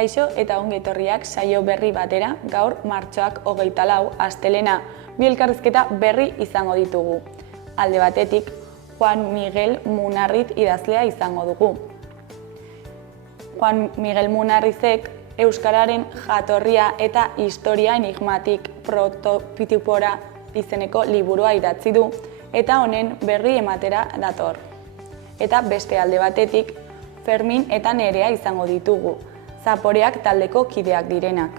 Kaixo eta ongi etorriak saio berri batera, gaur martxoak 24, astelena, bi elkarrizketa berri izango ditugu. Alde batetik, Juan Miguel Munarriz idazlea izango dugu. Juan Miguel Munarrizek Euskararen jatorria eta historia enigmatik prototipora izeneko liburua idatzi du eta honen berri ematera dator. Eta beste alde batetik, Fermin eta Nerea izango ditugu, Zaporeak taldeko kideak direnak.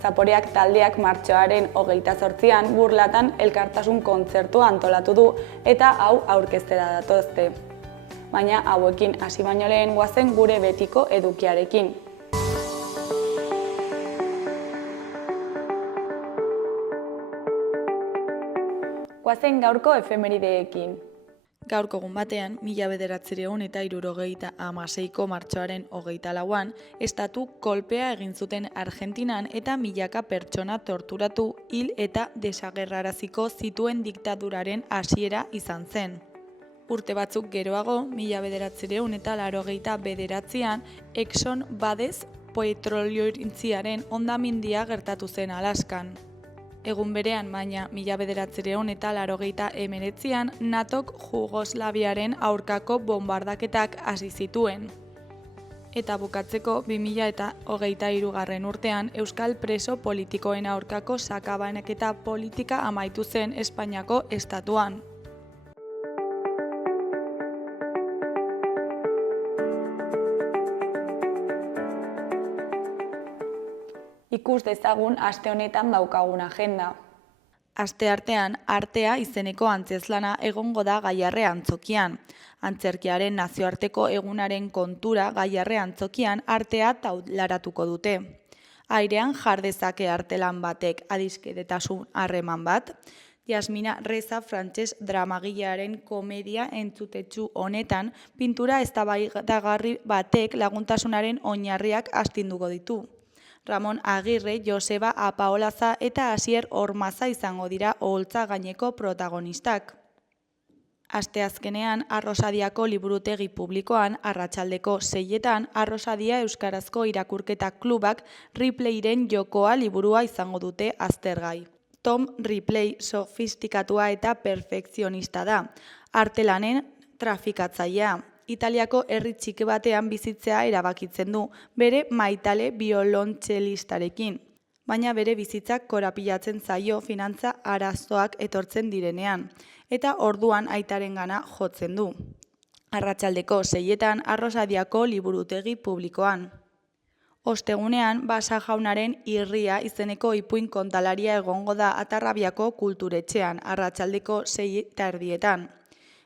Zaporeak taldeak martxoaren 28an Burlatan elkartasun kontzertua antolatu du eta hau aurkeztera datozte. Baina hauekin hasi baino lehen goazen gure betiko edukiarekin. Goazen gaurko efemerideekin. Gaurko egun batean, 1976ko martxoaren 24an, estatu kolpea egin zuten Argentinan eta milaka pertsona torturatu, hil eta desagerraraziko zituen diktaduraren hasiera izan zen. Urte batzuk geroago, 1989an, Exxon Valdez petroliontziaren hondamendia gertatu zen Alaskan. Egun berean, baina 1989an, NATOk Jugoslaviaren aurkako bombardaketak hasi zituen. Eta bukatzeko, 2023 urtean, euskal preso politikoen aurkako sakabanaketa politika amaitu zen Espainiako estatuan. Ikus dezagun aste honetan daukagun agenda. Asteartean, Artea izeneko antzezlana egongo da Gaiarre antzokian. Antzerkiaren nazioarteko egunaren kontura Gaiarre antzokian Artea taularatuko dute. Airean jar dezake artelan batek adiskidetasun harreman bat. Jasmina Reza frantses dramagilearen komedia entzutetsu honetan pintura eztabaidagarri batek laguntasunaren oinarriak astinduko ditu. Ramon Agirre, Joseba Apaolaza eta Asier Ormaza izango dira oholtza gaineko protagonistak. Asteazkenean, Arrosadiako liburutegi publikoan, arratsaldeko 6etan, Arrosadia Euskarazko irakurketa klubak Ripleyren jokoa liburua izango dute aztergai. Tom Ripley sofistikatua eta perfekzionista da, artelanen trafikatzailea. Italiako herri txiki batean bizitzea erabakitzen du, bere maitale biolontxelistarekin. Baina bere bizitzak korapilatzen zaio finantza arazoak etortzen direnean, eta orduan aitarengana jotzen du. Arratsaldeko 6etan Arrosadiako liburutegi publikoan. Ostegunean, Basa Jaunaren Irria izeneko ipuin kontalaria egongo da Atarrabiako kulturetxean, arratsaldeko 6:30.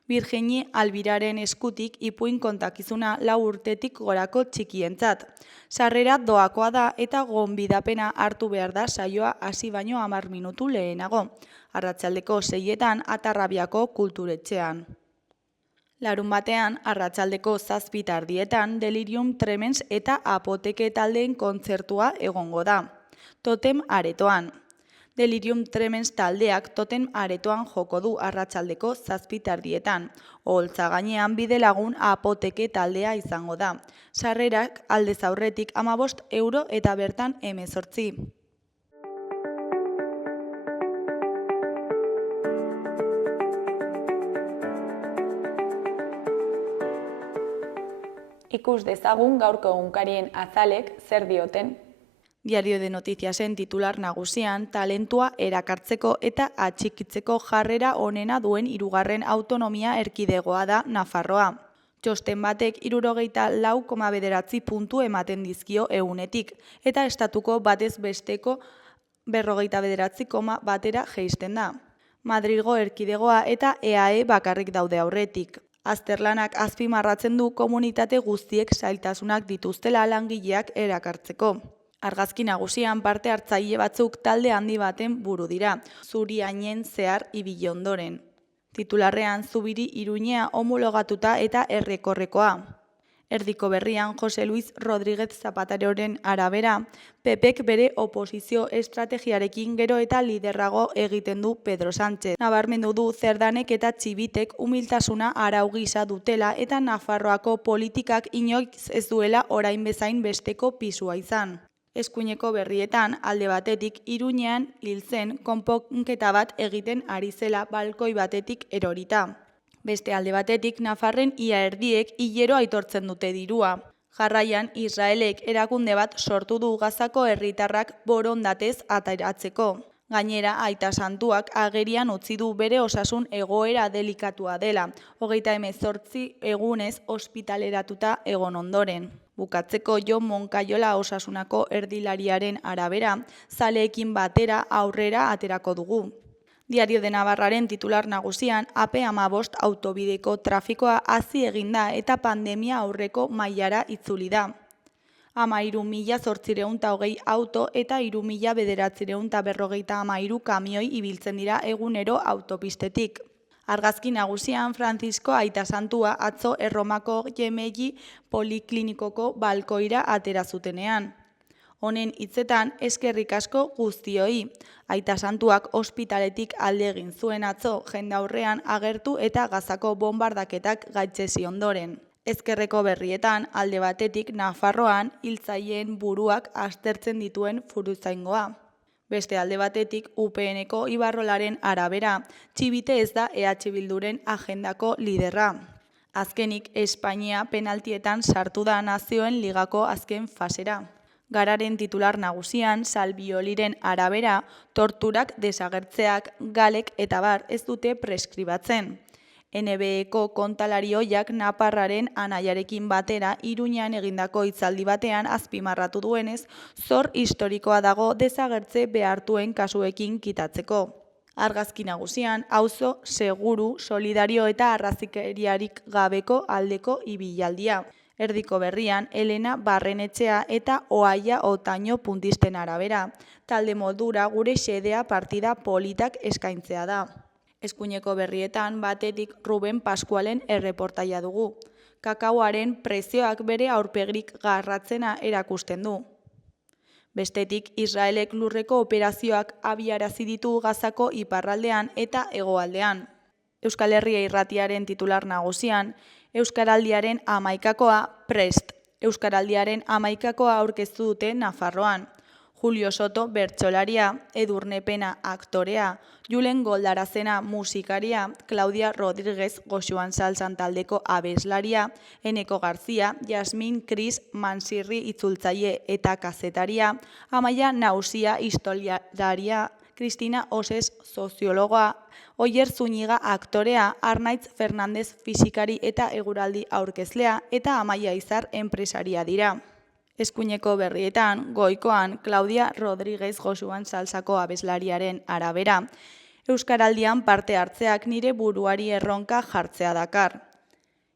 Virginia Albiraren eskutik ipuin kontakizuna 4 urtetik gorako txikientzat. Sarrera doakoa da eta gonbidapena hartu behar da saioa hasi baino 10 minutu lehenago. Arratsaldeko 6etan Atarrabiako kulturetxean. Larunbatean, arratsaldeko 7:30 Delirium Tremens eta Apoteke taldeen kontzertua egongo da. Totem aretoan. Delirium Tremens taldeak Totem aretoan joko du arratsaldeko 7:30. Oholtza gainean Bidelagun Apoteke taldea izango da. Sarrerak aldez aurretik 15 euro eta bertan 18. Ikus dezagun gaurko egunkarien azalek zer dioten. Diario de Noticiasen titular nagusian, talentua erakartzeko eta atxikitzeko jarrera onena duen 3. autonomia erkidegoa da Nafarroa. Txosten batek 74,9 puntu ematen dizkio egunetik, eta estatuko batez besteko 49,1 jaisten da. Madrilgo erkidegoa eta EAE bakarrik daude aurretik. Azterlanak azpimarratzen du komunitate guztiek zailtasunak dituztela langileak erakartzeko. Argazki nagusian parte hartzaile batzuk talde handi baten buru dira, Zuriainen zehar ibili ondoren. Titularrean Zubiri Iruñea homologatuta eta errekorrekoa. Erdiko berrian, Jose Luis Rodríguez Zapateroren arabera, PPek bere oposizio estrategiarekin gero eta liderrago egiten du Pedro Sánchez. Nabarmendu du Zerdanek eta Txibitek humiltasuna arau gisa dutela eta Nafarroako politikak inoiz ez duela orain bezain besteko pisua izan. Eskuineko berrietan, alde batetik Iruñean hil zen konponketa bat egiten ari zela balkoi batetik erorita. Beste alde batetik, Nafarren ia erdiek hilero aitortzen dute dirua. Jarraian, Israelek erakunde bat sortu du Gazako herritarrak borondatez ateratzeko. Gainera, Aita Santuak agerian utzi du bere osasun egoera delikatua dela, 38 egunez ospitaleratuta egon ondoren. Bukatzeko Jon Monkaiola osasunako erdilariaren arabera, zaleekin batera aurrera aterako dugu. Diario de Navarraren titular nagusian, AP15 autobideko trafikoa hazi eginda eta pandemia aurreko mailara itzuli da. 13.820 auto eta 3.953 kamioi ibiltzen dira egunero autopistetik. Argazki nagusian, Francisco Aita Santua atzo Erromako Gemelli Poliklinikoko balkoira atera zutenean. Honen hitzetan, eskerrik asko guztioi. Aita Santuak ospitaletik alde egin zuen atzo, jendaurrean agertu eta Gazako bonbardaketak gaitzesi ondoren. Ezkerreko berrietan, alde batetik Nafarroan hiltzaileen buruak aztertzen dituen foruzaingoa. Beste alde batetik, UPNeko Ibarrolaren arabera, Txibite ez da EH Bilduren agendako liderra. Azkenik, Espainia penaltietan sartu da Nazioen Ligako azken fasera. Gararen titular nagusian, Salbioliren arabera, torturak, desagertzeak, galek eta bar ez dute preskribatzen. NBEko kontalari ohiak Naparraren anaiarekin batera Iruñean egindako hitzaldi batean azpimarratu duenez, zor historikoa dago desagertze behartuen kasuekin kitatzeko. Argazki nagusian, auzo, seguru, solidario eta arrazikeriarik gabeko aldeko ibilaldia. Erdiko berrian, Elena Barrenetxea eta Oaia Otaño puntisten arabera. Talde moldura gure xedea partida politak eskaintzea da. Eskuineko berrietan batetik Ruben Pascualen erreportaia dugu. Kakaoaren prezioak bere aurpegrik garratzena erakusten du. Bestetik, Israelek lurreko operazioak abiarazi ditu Gazako iparraldean eta hegoaldean. Euskal Herria Irratiaren titular nagusian, Euskaraldiaren 11koa prest. Euskaraldiaren 11koa aurkeztu dute Nafarroan. Julio Soto bertsolaria, Edurne Pena aktorea, Julen Goldarazena musikaria, Claudia Rodríguez Goxuan Salsan taldeko abeslaria, Eneko Garzia, Jasmin Cris Mansirri itzultzaile eta kazetaria, Amaia Nausia historiaria, Cristina Oses soziologoa, Oier Zúñiga aktorea, Arnaitz Fernandez fisikari eta eguraldi aurkezlea eta Amaia Izar enpresaria dira. Eskuineko berrietan, goikoan Claudia Rodríguez Josuan Salsako abeslariaren arabera, Euskaraldian parte hartzeak nire buruari erronka jartzea dakar.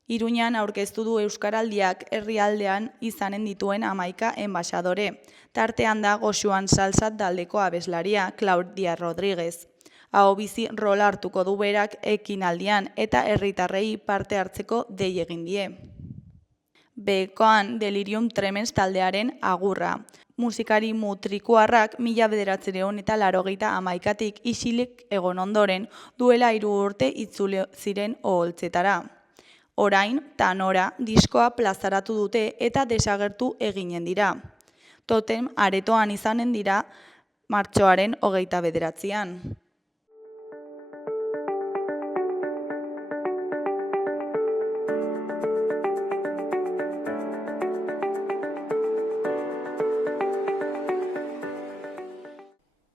Iruñan aurkeztu du Euskaraldiak herrialdean izanen dituen 11 enbaxadore. Tartean da Josuan Salsa taldeko abeslaria, Claudia Rodríguez. Aho bizi rola hartuko du berak ekinaldian eta herritarrei parte hartzeko dei egin die. Bekoan Delirium Tremens taldearen agurra. Musikari mutrikuarrak 1981tik isilik egon ondoren duela 3 urte itzuli ziren oholtzetara. Orain, Tanora diskoa plazaratu dute eta desagertu eginen dira. Totem aretoan izanen dira martxoaren 29an.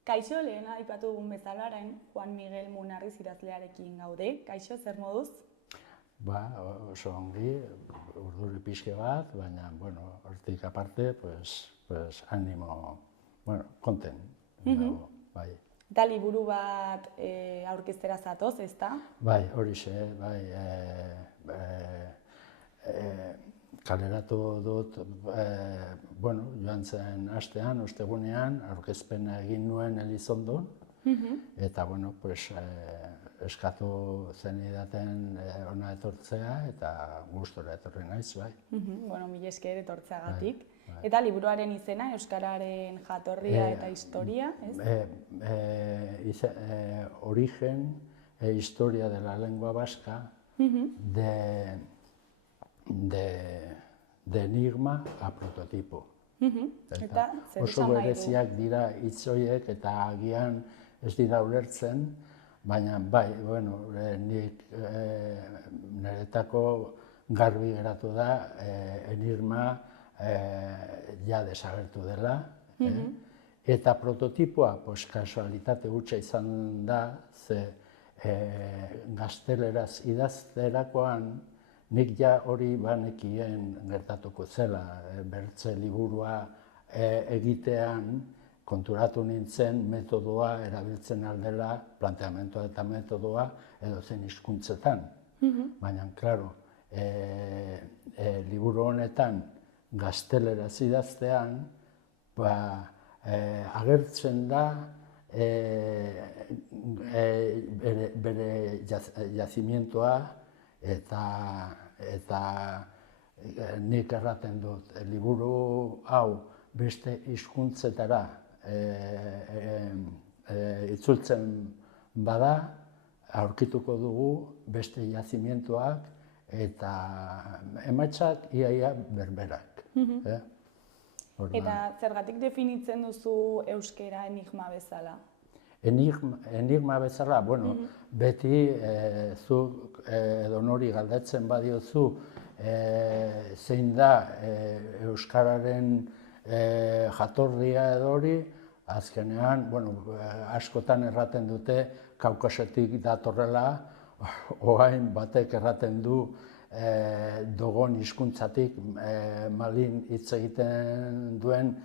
Kaixo, lehen aipatu dugun bezalaren Juan Miguel Munarriz idazlearekin gaude. Kaixo, zer moduz? Oso ongi, urduri pixke bat, baina, hortik aparte, animo, konten. Bai. Eta liburu bat aurkeztera zatoz, ezta? Bai, horixe, kaleratu dut, joan zen astean, ostegunean, aurkezpena egin nuen Elizondon, eta, eskatu zenidaten ona etortzea eta gustora etorri naiz, bai. Bueno, mila esker etortzeagatik. Eta liburuaren izena, Euskararen jatorria eta historia, ez? Origen e historia de la lengua vasca de enigma a prototipo. Eta zer oso esan nahi du? bereziak dira hitz horiek eta agian ez dira ulertzen, baina bai, bueno, nik niretako garbi geratu da enigma ja desagertu dela. Eta prototipoa, kasualitate hutsa izan da, ze gazteleraz idazterakoan nik ja hori banekien gertatuko zela, bertze liburua egitean konturatu nintzen metodoa erabiltzen aldela, planteamentoa eta metodoa edo zen hizkuntzetan. Baina, klaro, liburu honetan gazteleraz idaztean, agertzen da bere jazimientoa eta nik erraten dut, liburu hau beste hizkuntzetara itzultzen bada, aurkituko dugu beste jazimientoak eta emaitzak iaia berberak. Eta zergatik definitzen duzu euskera enigma bezala? Enigma bezala, bueno, beti zuk edonori galdetzen badiozu zein da euskararen jatorria edo hori, azkenean, bueno, askotan erraten dute Kaukasetik datorrela, orain batek erraten du dogon hizkuntzatik, Malin hitz egiten duen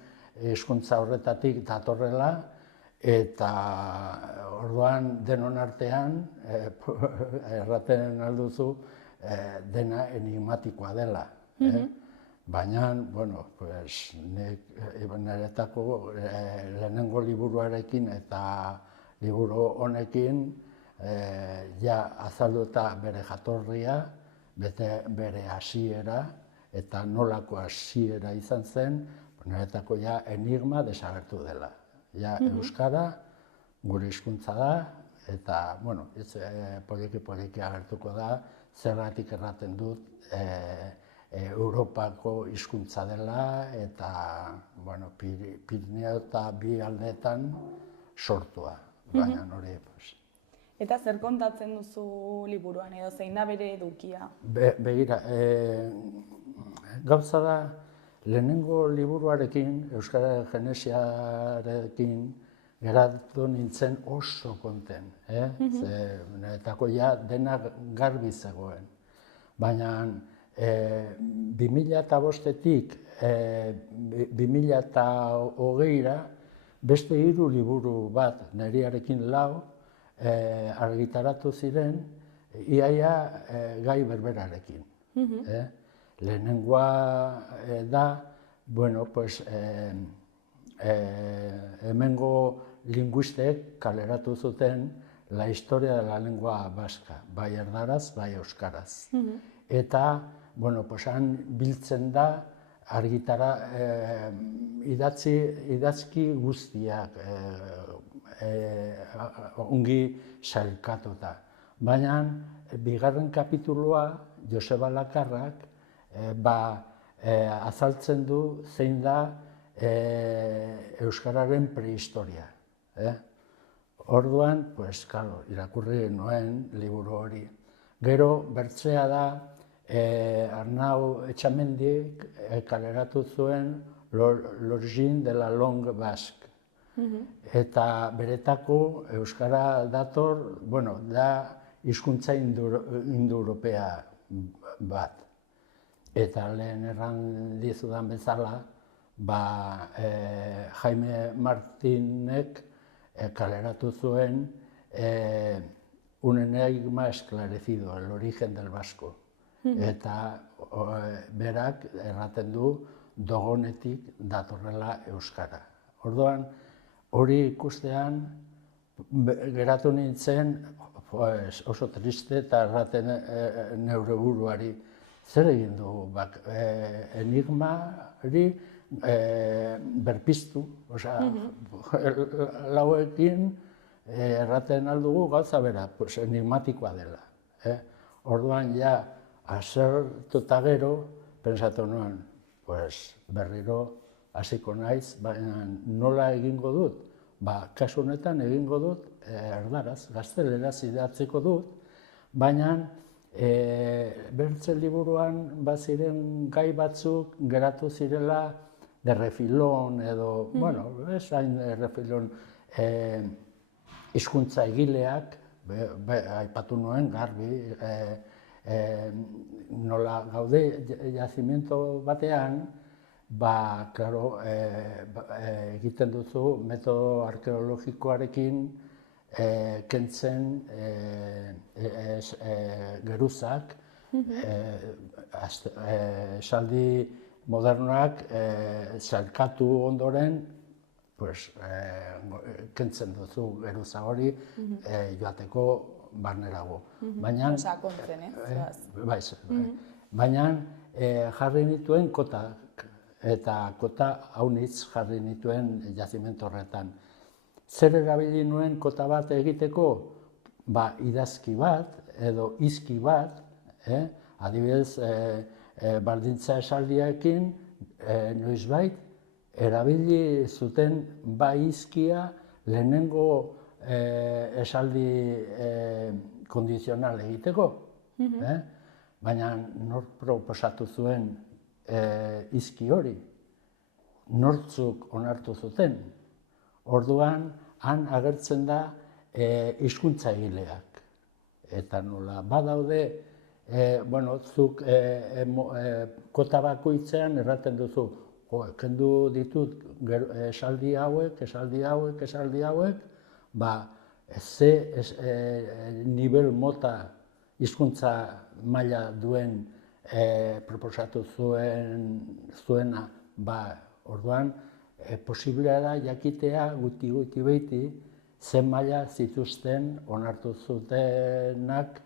hizkuntza horretatik datorrela, eta orduan denon artean erraten alduzu dena enigmatikoa dela. Baina, bueno, niretako lehenengo liburuarekin eta liburu honekin ja azalduta bere jatorria, bere hasiera eta nolako hasiera izan zen, niretako ja enigma desagertu dela. Ja euskara, gure hizkuntza da, eta, bueno, poliki agertuko da, zergatik erraten dut Europako hizkuntza dela eta, bueno, Pirineo eta bi aldeetan sortua, baina hori, Eta zer kontatzen duzu liburuan edo zein da bere edukia? Begira, gauza da, lehenengo liburuarekin, Euskara Genesiarekin, geratu nintzen oso konten. Niretako ja denak garbi zegoen. Baina 2005-etik 2020-ra beste 3 liburu bat, niriarekin 4, argitaratu ziren, iaia gai berberarekin. Lehenengoa da, bueno, pues, hemengo linguistek kaleratu zuten la historia de la lengua vasca, bai erdaraz, bai euskaraz. Eta, bueno, pues, han biltzen da argitara idazki guztiak ongi sailkatuta. Baina, bigarren kapitulua, Joseba Lakarrak, azaltzen du zein da euskararen prehistoria. Orduan, pues, claro, irakurri nuen liburu hori. Gero, bertzea da, Arnau Etxamendik kaleratu zuen L'origine de la langue basque. Eta beretako euskara dator, bueno, da hizkuntza indoeuropea bat. Eta lehen erran dizudan bezala, Jaime Martinek kaleratu zuen un enigma esclarecido, el origen del vasco. Eta berak erraten du dogonetik datorrela euskara. Orduan, hori ikustean geratu nintzen oso triste eta erraten neure buruari, zer egin dugu, enigmari berpiztu, lauekin erraten aldugu gauza bera, enigmatikoa dela. Orduan ja, asertuta gero, pentsatu nuen, berriro hasiko naiz, baina nola egingo dut? Kasu honetan egingo dut erdaraz, gazteleraz idatziko dut, baina bertze liburuan baziren gai batzuk geratu zirela de refilón edo, ez hain refilón, hizkuntza egileak, aipatu nuen garbi, nola gaude jazimiento batean, klaro, egiten duzu metodo arkeologikoarekin kentzen geruzak, esaldi modernoak sailkatu ondoren, kentzen duzu geruza hori joateko barnerago. Sakontzen, Baina jarri nituen kotak, eta kota haunitz jarri nituen jazimento horretan. Zer erabili nuen kota bat egiteko? Idazki bat edo hizki bat, adibidez, baldintza esaldiekin, noizbait, erabili zuten hizkia lehenengo esaldi kondizional egiteko. Baina nork proposatu zuen hizki hori, nortzuk onartu zuten. Orduan, han agertzen da hizkuntza egileak. Eta nola badaude, zuk kota bakoitzean erraten duzu, kendu ditut esaldi hauek, ze nivel mota hizkuntza maila duen proposatu zuena, orduan, posiblea da jakitea guti behiti zen maila zituzten onartu zutenak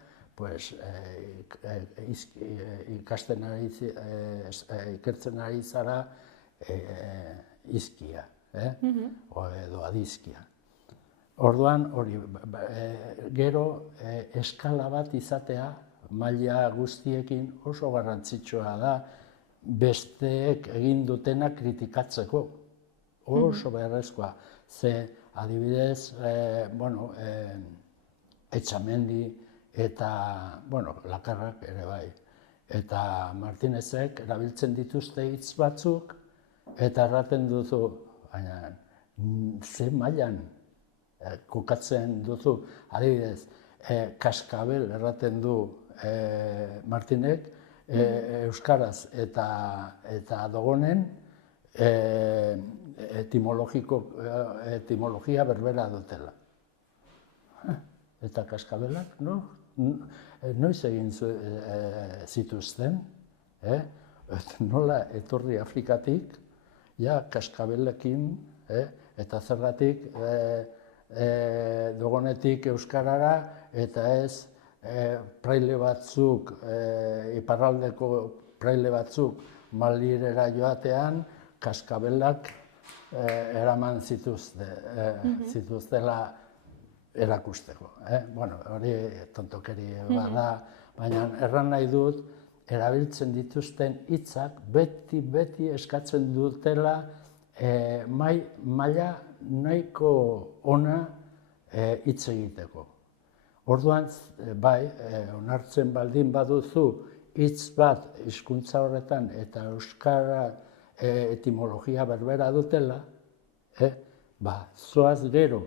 ikertzen ari zara hizkia edo adizkia. Orduan, gero eskala bat izatea maila guztiekin oso garrantzitsua da besteek egin dutena kritikatzeko. Oso beharrezkoa. Ze adibidez, Etxamendi eta Lakarrak ere bai. Eta Martinezek erabiltzen dituzte hitz batzuk eta erraten duzu, baina ze mailan kokatzen duzu. Adibidez, kaskabel erraten du Martinek, euskaraz eta dogonen etimologia berbera dutela. Eta kaskabelak, noiz egin zituzten, nola etorri Afrikatik, kaskabelekin, eta zergatik dogonetik euskarara, eta ez praile batzuk, iparraldeko praile batzuk Maldirera joatean, kaskabelak eraman zituztela erakusteko. Hori tontokeri bada, baina erran nahi dut, erabiltzen dituzten hitzak beti eskatzen dutela maila nahiko ona hitz egiteko. Orduan, onartzen baldin baduzu hitz bat hizkuntza horretan eta euskara etimologia berbera dutela, zoaz gero,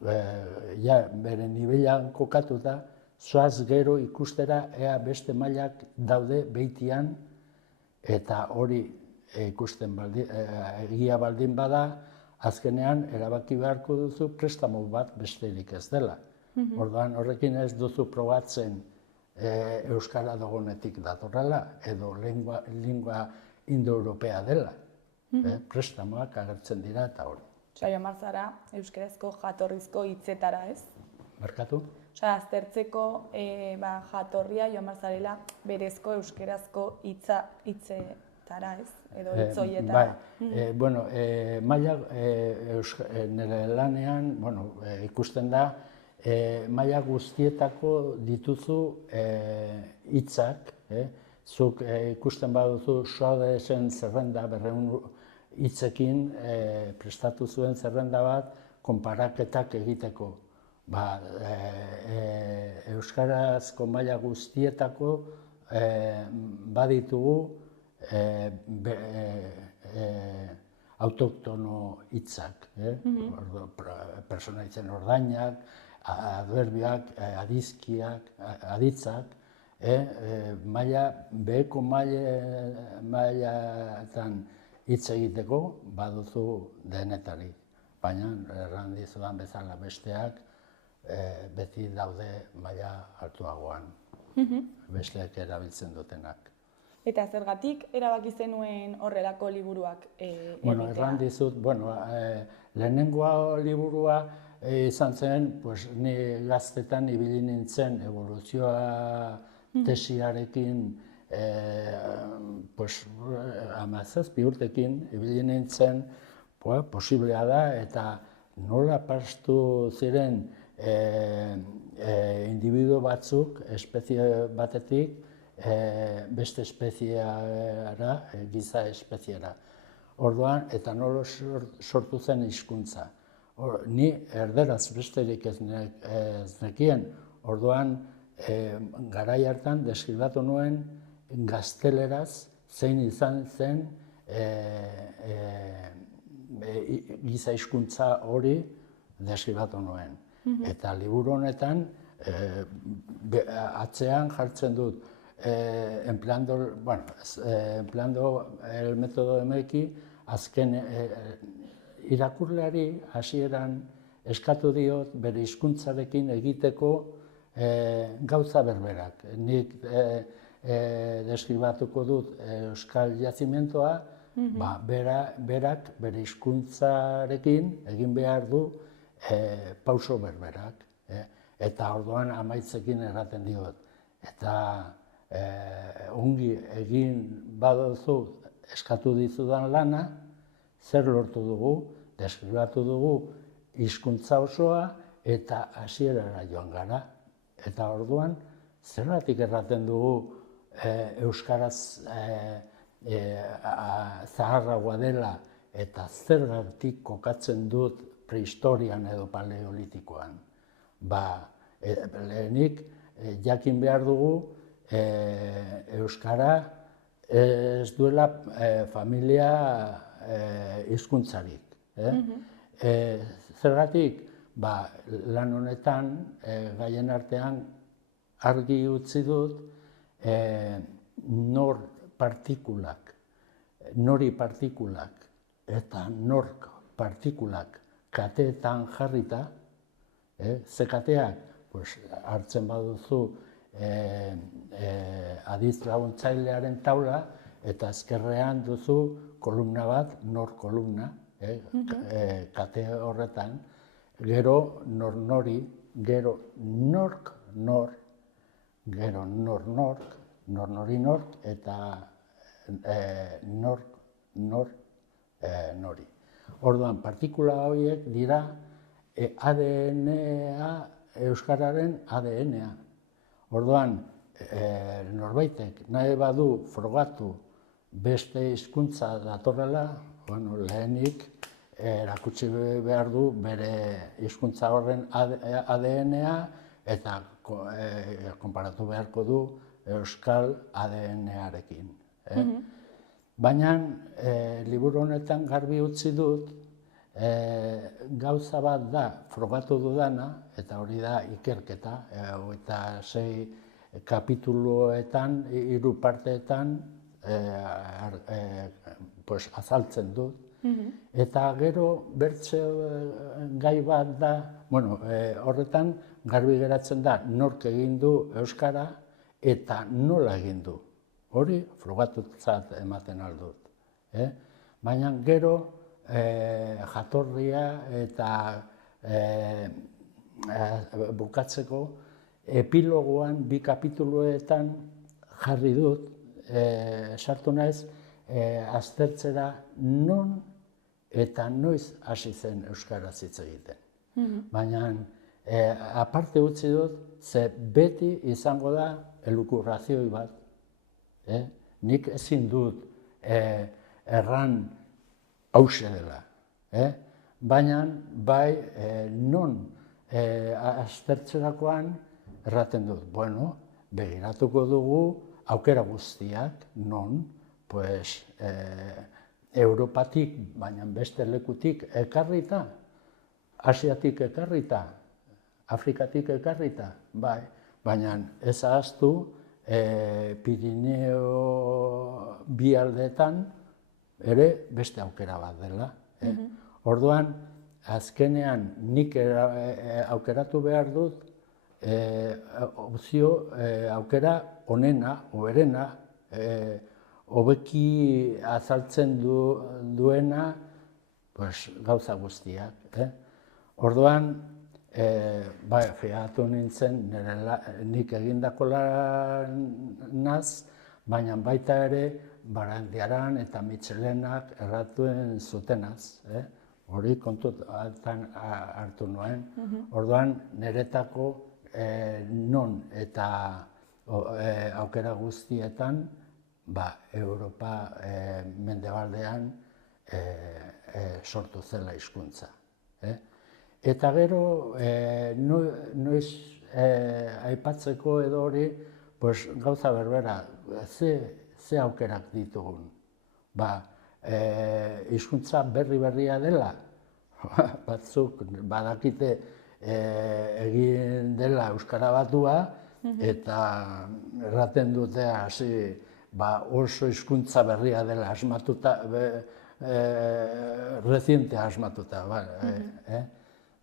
bere nivelan kokatuta, zoaz gero ikustera ea beste mailak daude beitian, eta hori ikusten egia baldin bada, azkenean erabaki beharko duzu prestamo bat besterik ez dela. Orduan horrekin ez duzu probatzen euskara dogonetik datorrela, edo lingua indo-europea dela. Prestamoak agertzen dira eta hori. Saio marzara, euskarazko jatorrizko hitzetara, ez? Barkatu? aztertzeko jatorria joan behar zarela berezko euskerazko hitzetara, ez? Edo hitzoietara. Nire lanean, ikusten da, maila guztietako dituzu hitzak, zuk ikusten baduzu Soadesen zerrenda, 200 hitzekin prestatu zuen zerrenda bat, konparaketak egiteko. Euskarazko maila guztietako baditugu autoktono hitzak, pertsonaitzen ordainak, adverbioak, adizkiak, aditzak, beheko mailatan hitz egiteko baduzu denetarik. Baina, erran dizudan bezala besteak, beti daude maila altuagoan, besteak erabiltzen dutenak. Eta zergatik erabaki zenuen horrelako liburuak egitea? Erran dizut, lehenengoa liburua izan zen, ni gaztetan ibili nintzen evoluzioa tesiarekin 17 urtekin ibili nintzen, posiblea da, eta nola pastu ziren individuo batzuk, espezie batetik, beste espezieara, giza espeziera. Orduan, eta nola sortu zen hizkuntza. Ni erderaz besterik ez nekien, orduan, garai hartan deskribatu nuen gazteleraz zein izan zen giza hizkuntza hori deskribatu nuen. Eta liburu honetan atzean jartzen dut empleando el método MX, azken irakurleari hasieran eskatu diot bere hizkuntzarekin egiteko gauza berberak. Nik deskribatuko dut euskal jazimentoa, berak bere hizkuntzarekin egin behar du pauso berberak. Eta orduan amaitzekin erraten diot. Eta ongi egin baduzu eskatu dizudan lana, zer lortu dugu, deskribatu dugu hizkuntza osoa eta hasierara joan gara. Eta orduan, zergatik erraten dugu euskaraz zaharragoa dela eta zergatik kokatzen dut prehistorian edo paleolitikoan. Lehenik jakin behar dugu euskara ez duela familia hizkuntzarik. Zergatik? Lan honetan, gaien artean, argi utzi dut nori partikulak eta nork partikulak kateetan jarrita, ze kateak hartzen baduzu aditz laguntzailearen taula eta ezkerrean duzu kolumna bat, nor kolumna, kate horretan, gero nor-nori, gero nork-nor, gero nor-nork, nor-nori-nork, eta nork-nor-nori. Orduan, partikula horiek dira ADN-a, euskararen ADN-a. Orduan, norbaitek nahi badu frogatu beste hizkuntza datorrela, lehenik erakutsi behar du bere hizkuntza horren ADN-a eta konparatu beharko du euskal ADN-arekin. Baina, liburu honetan garbi utzi dut, gauza bat da frogatu dudana, eta hori da ikerketa, eta 6 kapituluetan, 3 parteetan azaltzen dut. Eta gero bertze gai bat da, horretan garbi geratzen da nork egin du euskara eta nola egin du. Hori frogatutzat ematen aldut. Baina gero jatorria eta bukatzeko epilogoan 2 kapituluetan jarri dut, sartu naiz, aztertzera non eta noiz hasi zen euskaraz hitz egiten. Baina aparte utzi dut, ze beti izango da elukurrazioi bat. Nik ezin dut erran hauxe dela. Baina bai non aztertzerakoan erraten dut. Bueno, begiratuko dugu aukera guztiak non, pues, Europatik, baina beste lekutik ekarrita, Asiatik ekarrita, Afrikatik ekarrita, bai, baina ez ahaztu Pirineo bi aldeetan ere beste aukera bat dela. Orduan, azkenean nik aukeratu behar dut opzio aukera onena, hoberena, hobeki azaltzen duena gauza guztiak. Orduan, fijatu nintzen nik egindako lanaz, baina baita ere Barandiaran eta Mitxelenak erratuen zutenaz. Hori kontutan hartu nuen. Orduan, niretako non eta aukera guztietan Europa mendebaldean sortu zela hizkuntza. Eta gero, noiz aipatzeko edo hori, gauza berbera, ze aukerak ditugun. Hizkuntza berria dela, batzuk badakite egin dela Euskara Batua, eta erraten dute hasi oso hizkuntza berria dela asmatuta, reziente asmatuta.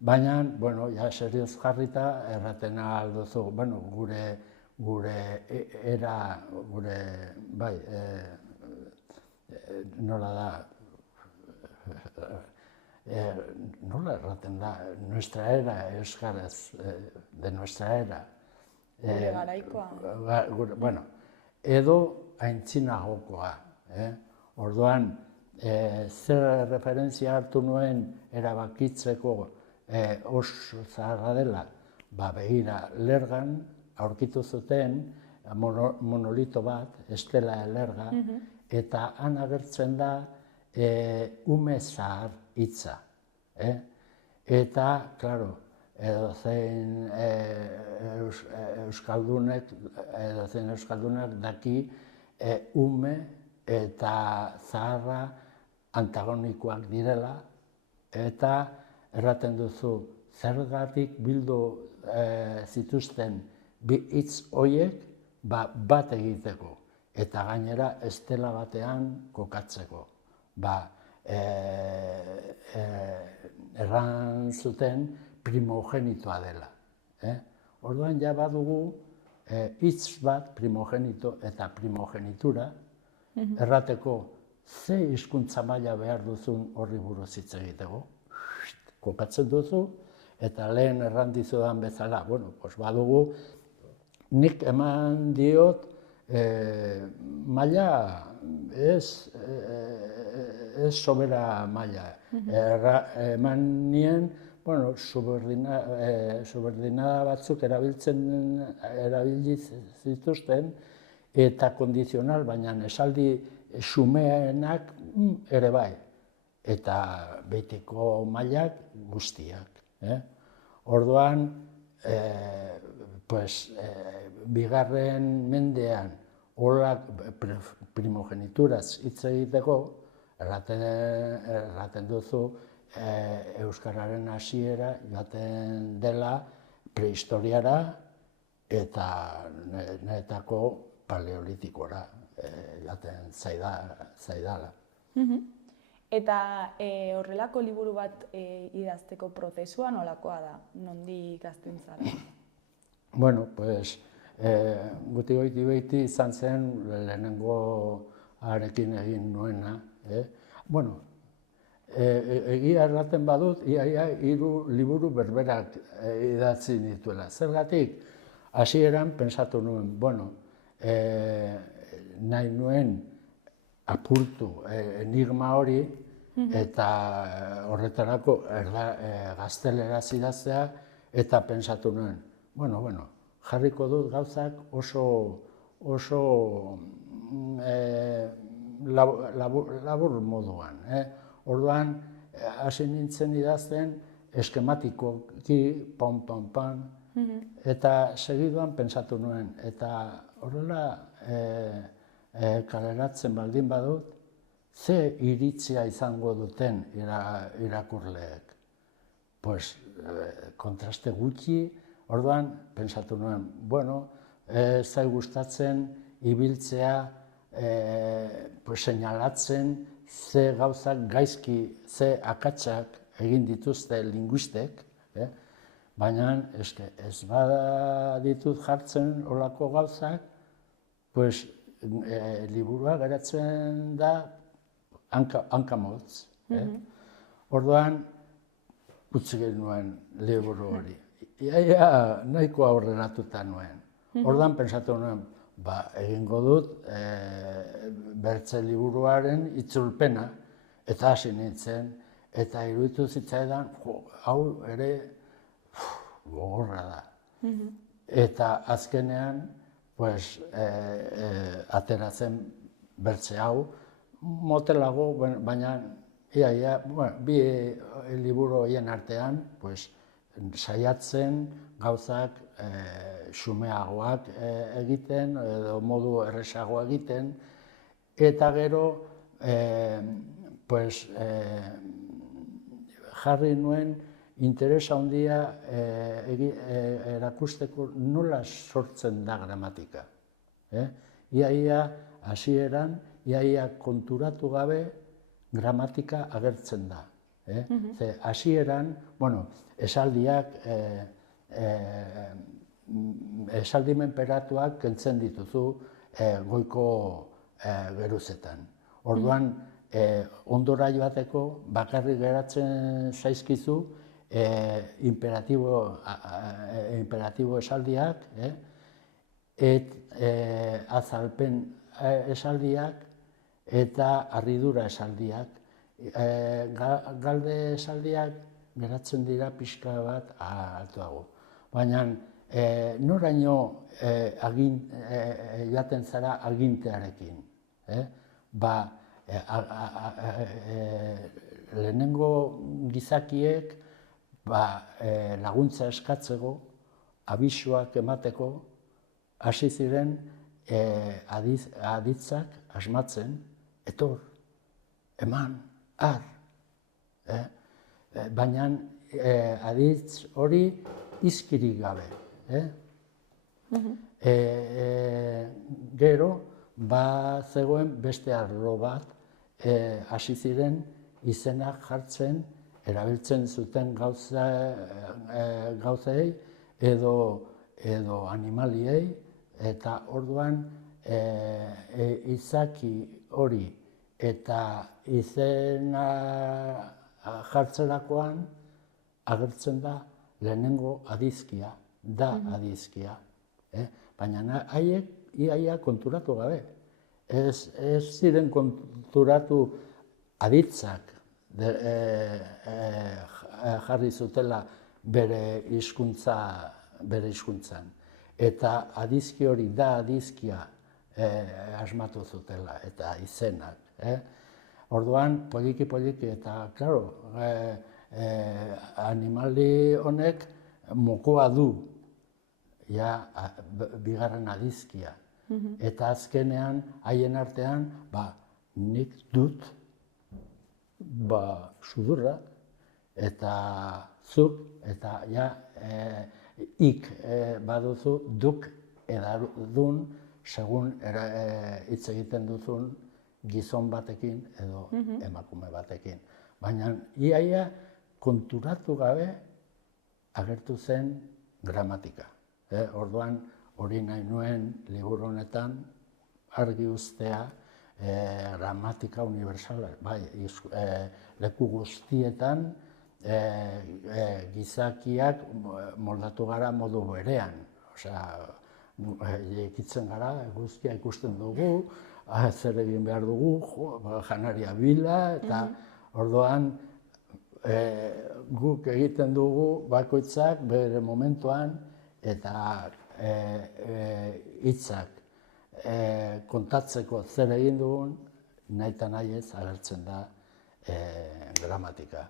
Baina, ja serioz jarrita, erraten alduzu, gure era, bai, nola da, nola erraten da, nuestra era, euskaraz, de nuestra era. Gure garaikoa. Bueno, edo aintzinagokoa. Orduan, zer referentzia hartu nuen erabakitzeko oso zaharra dela, begira, Lergan aurkitu zuten monolito bat, Estela Lerga, eta han agertzen da ume zahar hitza. Eta, klaro, edozein euskaldunak daki ume eta zaharra antagonikoak direla, eta erraten duzu zergatik bildu zituzten bi hitz horiek bat egiteko, eta gainera estela batean kokatzeko. Erran zuten primogenitoa dela. Orduan ja badugu hitz bat primogenito eta primogenitura, errateko ze hizkuntza maila behar duzun horri buruz hitz egiteko. Kokatzen duzu, eta lehen erran dizudan bezala, badugu, nik eman diot maila ez sobera maila. Eman nien, subordinada batzuk erabili zituzten, eta kondizional, baina esaldi xumeenak ere bai. Eta betiko mailak guztiak. Orduan, bigarren mendean horrak primogenituraz hitz egiteko, erraten duzu euskararen hasiera joaten dela prehistoriara eta niretako paleolitikora joaten zaidala. Eta horrelako liburu bat idazteko prozesua nolakoa da? Nondik hasten zara? Guti goiti izan zen lehenengo arekin egin nuena. Egia erraten badut, ia 3 liburu berberak idatzi nituela. Zergatik, hasieran pentsatu nuen, bueno, nahi nuen apurtu enigma hori, eta horretarako gazteleraz idaztea, eta pentsatu nuen, bueno, jarriko dut gauzak oso labur moduan. Orduan, hasi nintzen idazten, eskematikoki, pam, eta segiduan pentsatu nuen, eta horrela kaleratzen baldin badut, ze iritzia izango duten irakurleek. Pues, kontraste gutxi, orduan, pentsatu nuen, bueno, ez zait gustatzen ibiltzea, seinalatzen ze gauzak gaizki, ze akatsak egin dituzte linguistek, baina ez bada ditut jartzen olako gauzak, pues, liburua geratzen da hankamotz. Orduan, utzi genuen liburu hori. Iaia nahiko aurreratuta nuen. Orduan pentsatu nuen, egingo dut bertze liburuaren itzulpena, eta hasi nintzen, eta iruditu zitzaidan, hau ere gogorra da. Eta azkenean, ateratzen bertze hau, motelago, baina bi liburu horien artean, saiatzen gauzak xumeagoak egiten, edo modu erresagoa egiten, eta gero jarri nuen interesa handia erakusteko nola sortzen da gramatika. Iaia hasieran, iaia konturatu gabe gramatika agertzen da. Hasieran, esaldiak, esaldi menperatuak kentzen dituzu goiko geruzetan. Orduan, ondora joateko bakarrik geratzen zaizkizu imperatibo esaldiak, azalpen esaldiak eta harridura esaldiak. Galde esaldiak geratzen dira pixka bat altuago. Baina noraino joaten zara agintearekin. Lehenengo gizakiek laguntza eskatzeko, abisuak emateko, hasi ziren aditzak asmatzen, etor, eman, har. Baina aditz hori izkirik gabe. Gero, zegoen beste arlo bat, hasi ziren izenak jartzen, erabiltzen zuten gauzei edo animaliei, eta orduan izaki hori eta izena jartzerakoan agertzen da lehenengo adizkia, adizkia. Baina haiek iaia konturatu gabe. Ez ziren konturatu aditzak jarri zutela bere hizkuntzan. Eta adizki hori da adizkia asmatu zutela, eta izenak. Orduan, poliki, eta, klaro, animali honek mokoa du, bigarren adizkia. Eta azkenean, haien artean, nik dut, sudurra, eta zuk, eta ik baduzu, duk edadun, segun hitz egiten duzun gizon batekin edo emakume batekin. Baina iaia konturatu gabe agertu zen gramatika. Orduan hori nahi nuen liburu honetan argi uztea gramatika universala. Leku guztietan gizakiak moldatu gara modu berean. osea, ikitzen gara, guztia ikusten dugu, zer egin behar dugu, janaria bila, eta orduan guk egiten dugu bakoitzak bere momentuan, eta hitzak kontatzeko zer egin dugun, nahi eta nahi ez agertzen da gramatika.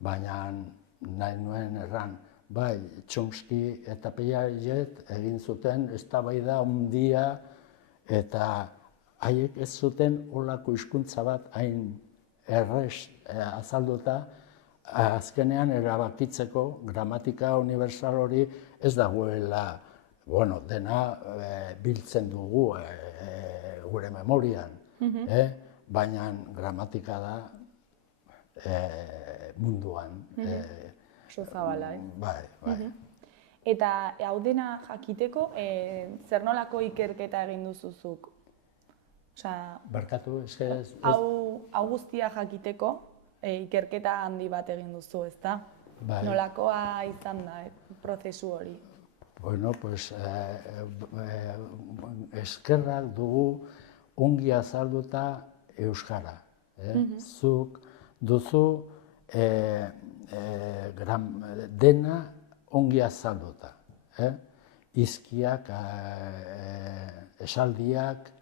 Baina nahi nuen erran, bai, Chomsky eta Piaget egin zuten eztabaida handia eta haiek ez zuten holako hizkuntza bat hain errez azalduta, azkenean erabakitzeko gramatika universal hori ez dagoela, bueno, dena biltzen dugu gure memorian, baina gramatika da munduan. Oso zabala, Bai. Eta hau dena jakiteko, zer nolako ikerketa egin duzuzuk? Barkatu, ez... Hau guztia jakiteko, ikerketa handi bat egin duzu, ezta? Nolakoa izan da, prozesu hori? Bueno, pues, eskerrak dugu ongi azalduta euskara. Zuk duzu dena ongi azalduta. Hizkiak, esaldiak,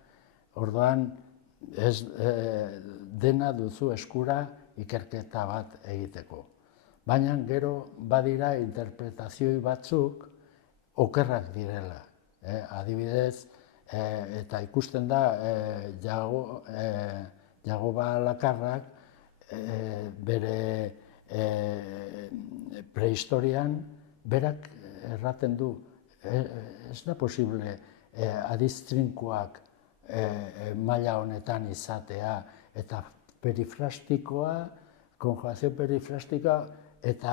orduan dena duzu eskura ikerketa bat egiteko. Baina gero badira interpretazioi batzuk okerrak direla. Adibidez, eta ikusten da Jagoba Lakarrak bere prehistorian berak erraten du, ez da posible adiztrinkoak maila honetan izatea eta perifrastikoa, konjugazio perifrastikoa, eta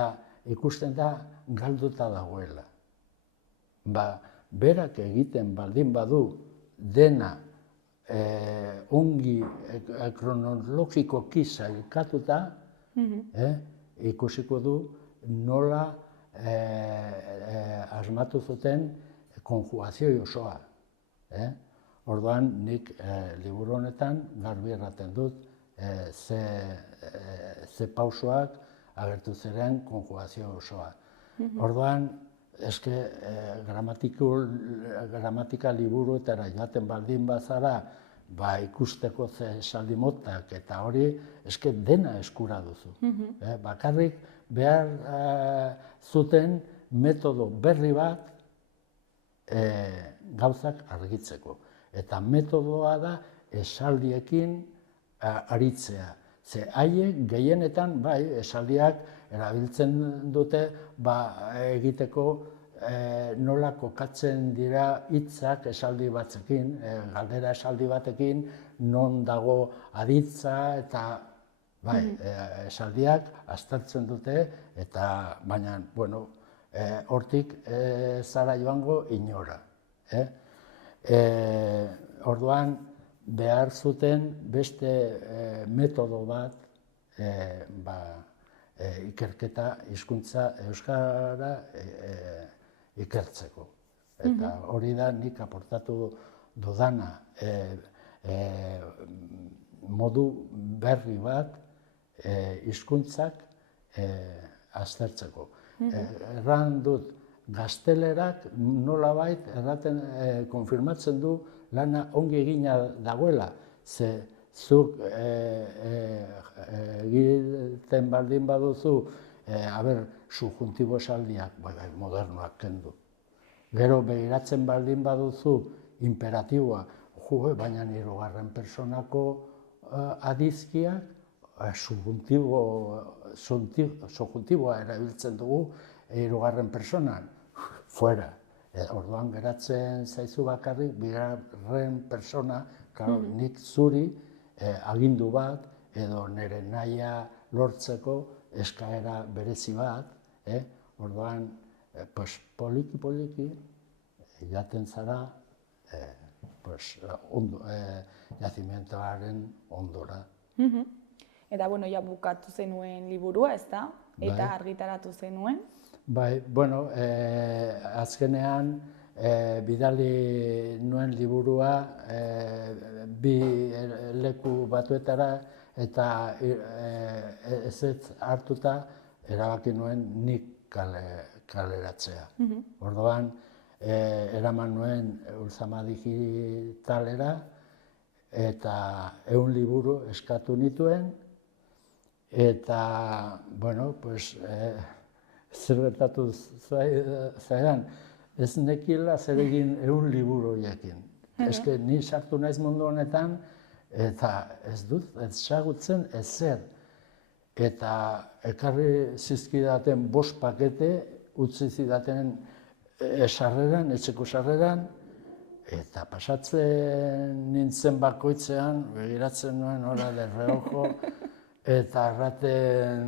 ikusten da galduta dagoela. Berak egiten baldin badu dena ongi kronologikoki sailkatuta, ikusiko du nola asmatu zuten konjugazioi osoa. Orduan nik liburu honetan garbi erraten dut ze pausoak agertu ziren konjugazio osoa. Orduan, eske gramatika liburuetara joaten baldin bazara, ikusteko ze esaldi motak eta hori, eske dena eskura duzu. Bakarrik behar zuten metodo berri bat gauzak argitzeko. Eta metodoa da esaldiekin aritzea. Ze haiek gehienetan, bai, esaldiak erabiltzen dute egiteko nola kokatzen dira hitzak esaldi batzekin, galdera esaldi batekin, non dago aditza eta esaldiak aztertzen dute, eta baina, bueno, hortik zara joango inora. Orduan, behar zuten beste metodo bat ikerketa hizkuntza euskara ikertzeko. Eta hori da nik aportatu dudana modu berri bat hizkuntzak aztertzeko. Erran dut, gaztelerak nolabait konfirmatzen du lana ongi egina dagoela, ze zuk egiten baldin baduzu, subjuntibo esaldiak, modernoak kendu. Gero begiratzen baldin baduzu imperatiboa, baina hirugarren personako adizkiak, subjuntiboa erabiltzen dugu hirugarren personan, fuera. Orduan geratzen zaizu bakarrik, bigarren persona, nik zuri agindu bat, edo nire nahia lortzeko eskaera berezi bat, orduan poliki-poliki jaten zara jazimentoaren ondora. Eta, bueno, ja bukatu zenuen liburua, ez da? Eta argitaratu zenuen? Bai, bueno, azkenean bidali nuen liburua bi leku batuetara eta ezetz hartuta erabaki nuen nik kaleratzea. Orduan, eraman nuen Ultzama digitalera eta 100 liburu eskatu nituen eta, bueno, pues, zer gertatu zaidan, ez nekila zer egin 100 liburu horiekin. Eske ni sartu naiz mundu honetan eta ez dut ezagutzen ezer. Eta ekarri zizkidaten 5 pakete, utzi zidaten sarreran, etxeko sarreran, eta pasatzen nintzen bakoitzean, begiratzen nuen hora de reojo, eta erraten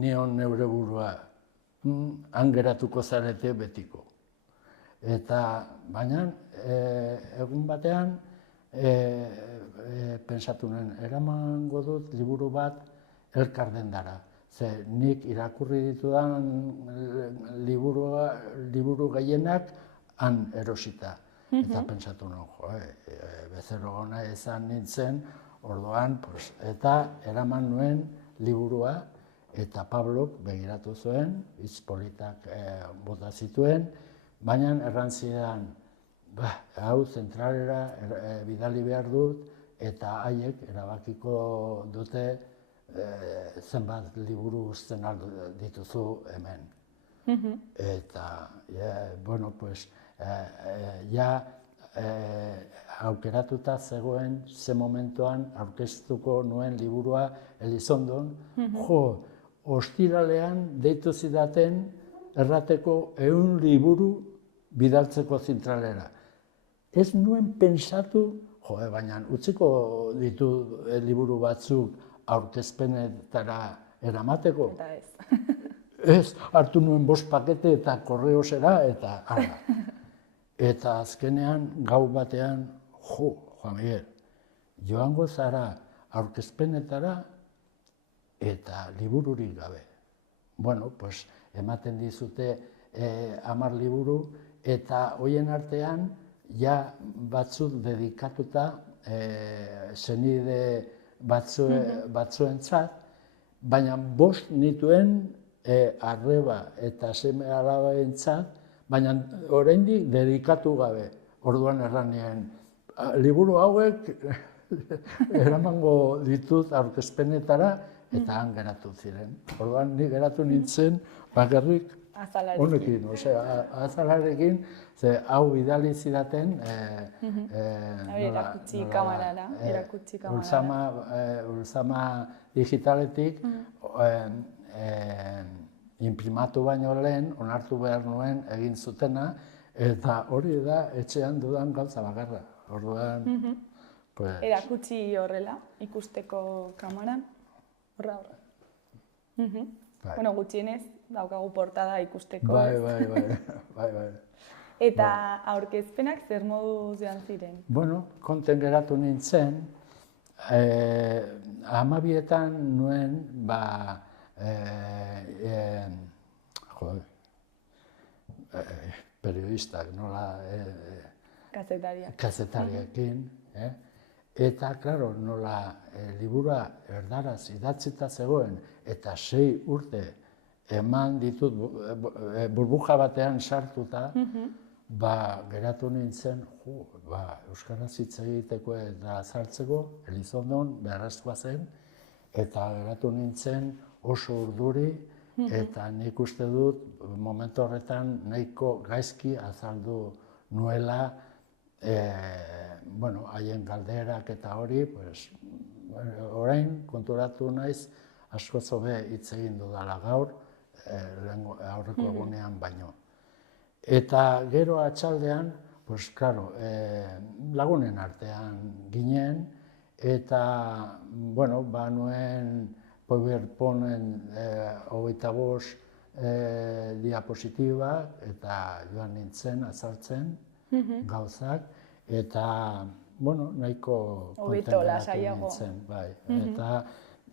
nion neure burua, han geratuko zarete betiko. Eta baina egun batean pentsatu nuen, eramango dut liburu bat elkardendara. Ze nik irakurri ditudan liburu gehienak han erosita. Eta pentsatu nuen, bezero gona izan nintzen, orduan, eta eraman nuen liburua, eta Pablok begiratu zuen, hitz politak bota zituen, baina errantzidan, hau zentralera bidali behar dut, eta haiek erabakiko dute zenbat liburu uzten dituzu hemen. Eta, bueno, pues, ja aukeratuta zegoen ze momentuan aurkeztuko nuen liburua Elizondon, ostiralean deitu zidaten errateko 100 liburu bidaltzeko zentralera. Ez nuen pentsatu, baina utziko ditu liburu batzuk aurkezpenetara eramateko. Eta ez. Ez, hartu nuen 5 pakete eta korreosera eta hala. Eta azkenean, gau batean, Juan Miguel, joango zara aurkezpenetara eta libururik gabe. Bueno, pues, ematen dizute 10 liburu eta hoien artean ja batzuk dedikatuta senide batzuentzat, baina 5 nituen arreba eta seme alabaentzat, baina oraindik dedikatu gabe. Orduan erran nien, liburu hauek eramango ditut aurkezpenetara eta han geratu ziren. Orduan ni geratu nintzen bakarrik honekin, azalarekin, ze hau bidali zidaten Ultzama digitaletik inprimatu baino lehen, onartu behar nuen egin zutena, eta hori da etxean dudan gauza bakarra. Orduan, erakutsi horrela, ikusteko kamaran, horra. Bueno, gutxienez, daukagu portada ikusteko. Bai. Eta aurkezpenak zer moduz joan ziren? Bueno, konten geratu nintzen, 12etan nuen, periodistak, nola, kazetariekin, eta, klaro, nola liburua erdaraz idatzita zegoen, eta 6 urte eman ditut burbuja batean sartuta, geratu nintzen, euskaraz hitz egiteko eta azaltzeko, Elizondon beharrezkoa zen, eta geratu nintzen oso urduri, eta nik uste dut momentu horretan nahiko gaizki azaldu nuela haien galderak eta hori, orain konturatu naiz asko zobe hitz egin dudala gaur, aurreko egunean baino. Eta gero atxaldean, lagunen artean ginen, eta, nuen PowerPointen 25 diapositiba, eta joan nintzen azaltzen gauzak, eta, nahiko kontenteratu nintzen. Eta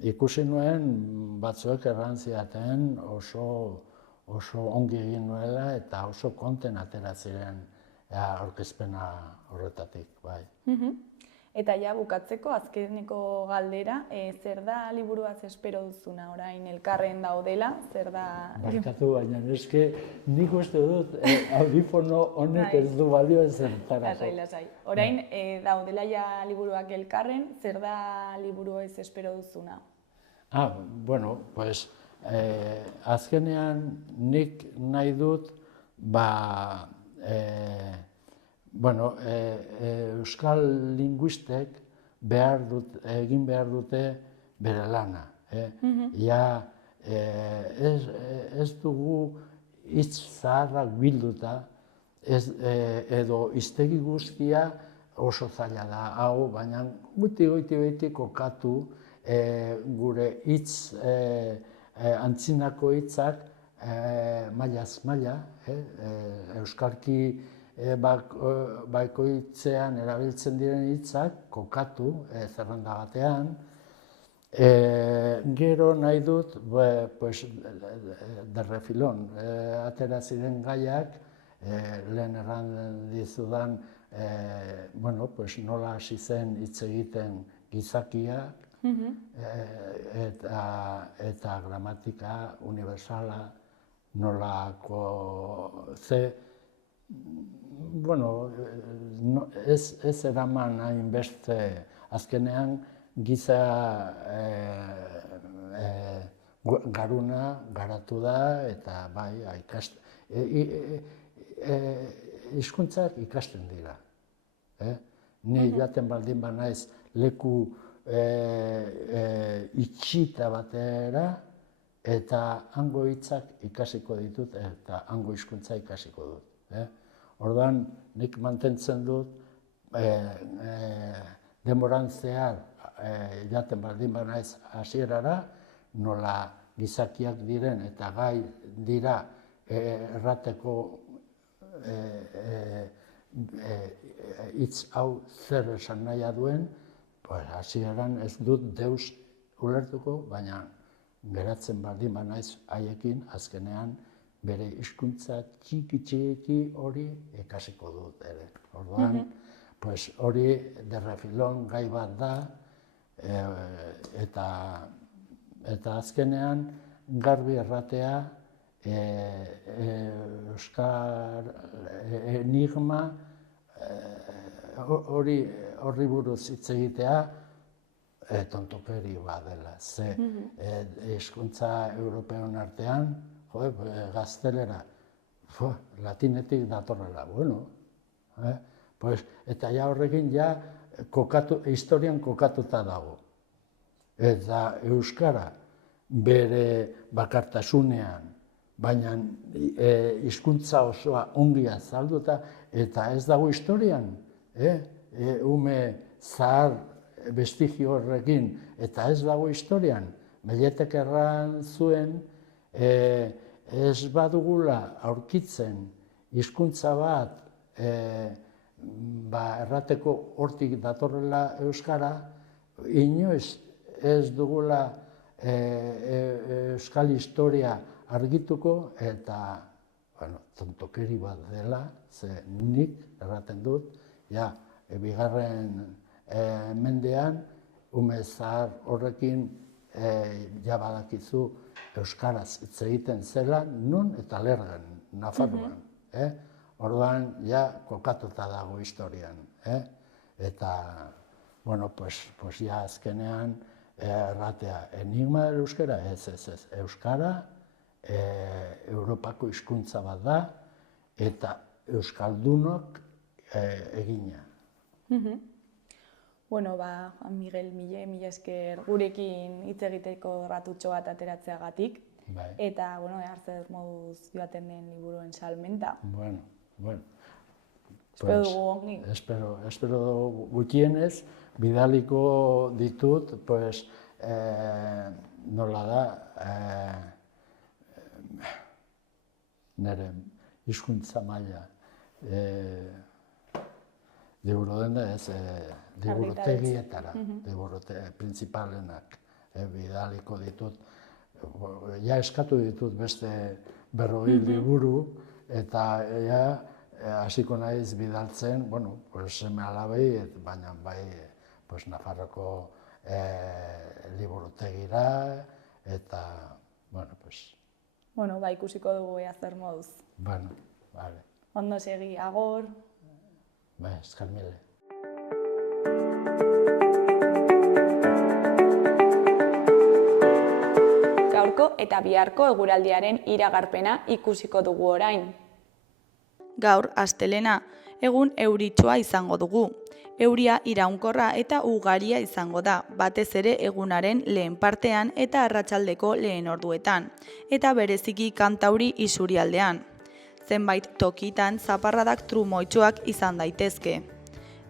ikusi nuen batzuek errantziaten oso ongi egin nuela eta oso konten atera ziren aurkezpena horretatik, bai. Eta ja bukatzeko azkeneko galdera, zer da liburuaz espero duzuna orain elkarren daudela, zer da... Barkatu, baina eske nik uste dut audifono honek ez du balio ezertarako. Lasai. Orain daudela ja liburuak elkarren, zer da liburuez espero duzuna? Bueno, pues azkenean nik nahi dut, euskal linguistek egin behar dute bere lana. Ez dugu hitz zaharrak bilduta, edo hiztegi guztia oso zaila da, baina goiti kokatu gure hitz antzinako hitzak mailaz maila, euskarki bakoitzean erabiltzen diren hitzak kokatu zerrenda batean. Gero nahi dut, de refilón, atera ziren gaiak, lehen erran dizudan, nola hasi zen hitz egiten gizakiak, eta gramatika universala nolako ez eraman hainbeste azkenean giza garuna garatu da eta bai, hizkuntzak ikasten dira. Ni joaten baldin banaiz leku itxita batera eta hango hitzak ikasiko ditut eta hango hizkuntza ikasiko dut. Orduan, nik mantentzen dut denboran zehar jaten baldin banaiz hasierara, nola gizakiak diren eta gai dira errateko hitz hau zer esan nahia duen, hasieran ez dut deus ulertuko, baina geratzen baldin banaiz haiekin azkenean bere hizkuntza txiki hori ikasiko dut ere. Orduan, hori de refilón gai bat da, eta azkenean garbi erratea euskal enigma horri buruz hitz egitea tontokeri bat dela. Ze hizkuntza europeon artean, gaztelera, latinetik datorrela, eta ja horrekin historian kokatuta dago. Eta euskara bere bakartasunean, baina hizkuntza osoa ongi azalduta, eta ez dago historian, ume zahar bestigio horrekin, eta ez dago historian, Melletek erran zuen, ez badugula aurkitzen hizkuntza bat errateko hortik datorrela euskara, inoiz ez dugula euskal historia argituko eta tontokeri bat dela, ze nik erraten dut, bigarren mendean, ume zahar horrekin badakizu euskaraz hitz egiten zela, non eta lergan, Nafarroan. Orduan, kokatuta dago historian. Eta, azkenean, erratea, enigma del euskara, ez. Euskara, Europako hizkuntza bat da, eta euskaldunok egina. Miguel, mila esker gurekin hitz egiteko ratutxo bat ateratzeagatik. Eta, zer moduz joaten den liburuen salmenta. Espero dugu ongi. Espero gutienez, bidaliko ditut, nola da, nire hizkuntza maila. Liburudenda ez, liburutegietara, principalenak, bidaliko ditut. Eskatu ditut beste 40 liburu, eta hasiko naiz bidaltzen, bueno, pues seme alabei, baina bai, pues Nafarroko liburutegira, eta, bueno, pues... Bueno, ba, ikusiko dugu ea zer moduz. Bueno, vale. Ondo segi, agor. Ba, eskal mile. Gaurko eta biharko eguraldiaren iragarpena ikusiko dugu orain. Gaur, astelena, egun euritsua izango dugu. Euria iraunkorra eta ugaria izango da, batez ere egunaren lehen partean eta arratsaldeko lehen orduetan, eta bereziki kantauri isurialdean. Zenbait tokitan zaparradak trumoitsuak izan daitezke.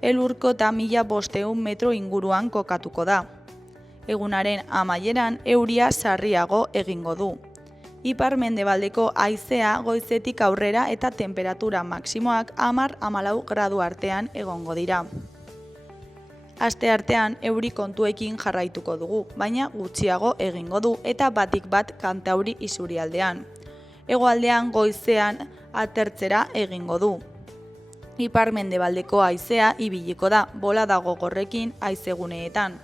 Elurkota 1500 metro inguruan kokatuko da. Egunaren amaieran euria sarriago egingo du. Ipar-mendebaldeko haizea goizetik aurrera eta temperatura maksimoak 10-14 gradu artean egongo dira. Asteartean euri kontuekin jarraituko dugu, baina gutxiago egingo du eta batik bat kantauri isurialdean. Hegoaldean goizean atertzera egingo du. Ipar-mendebaldeko haizea ibiliko da, bolada gogorrekin haizeguneetan.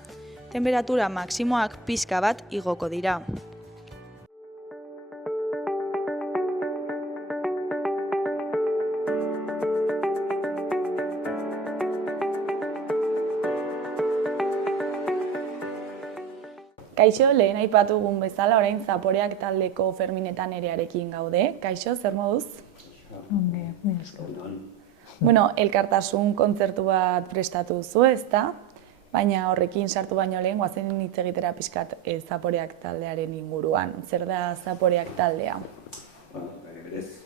Temperatura maksimoak pixka bat igoko dira. Kaixo, lehen aipatu egun bezala, orain Zaporeak taldeko Ferminetan Nerearekin gaude. Kaixo, zer moduz? Bueno, elkartasun kontzertu bat prestatu zu, ezta? Baina horrekin sartu baino lehen, goazen hitz egitera pixkat Zaporeak taldearen inguruan. Zer da Zaporeak taldea? Berez,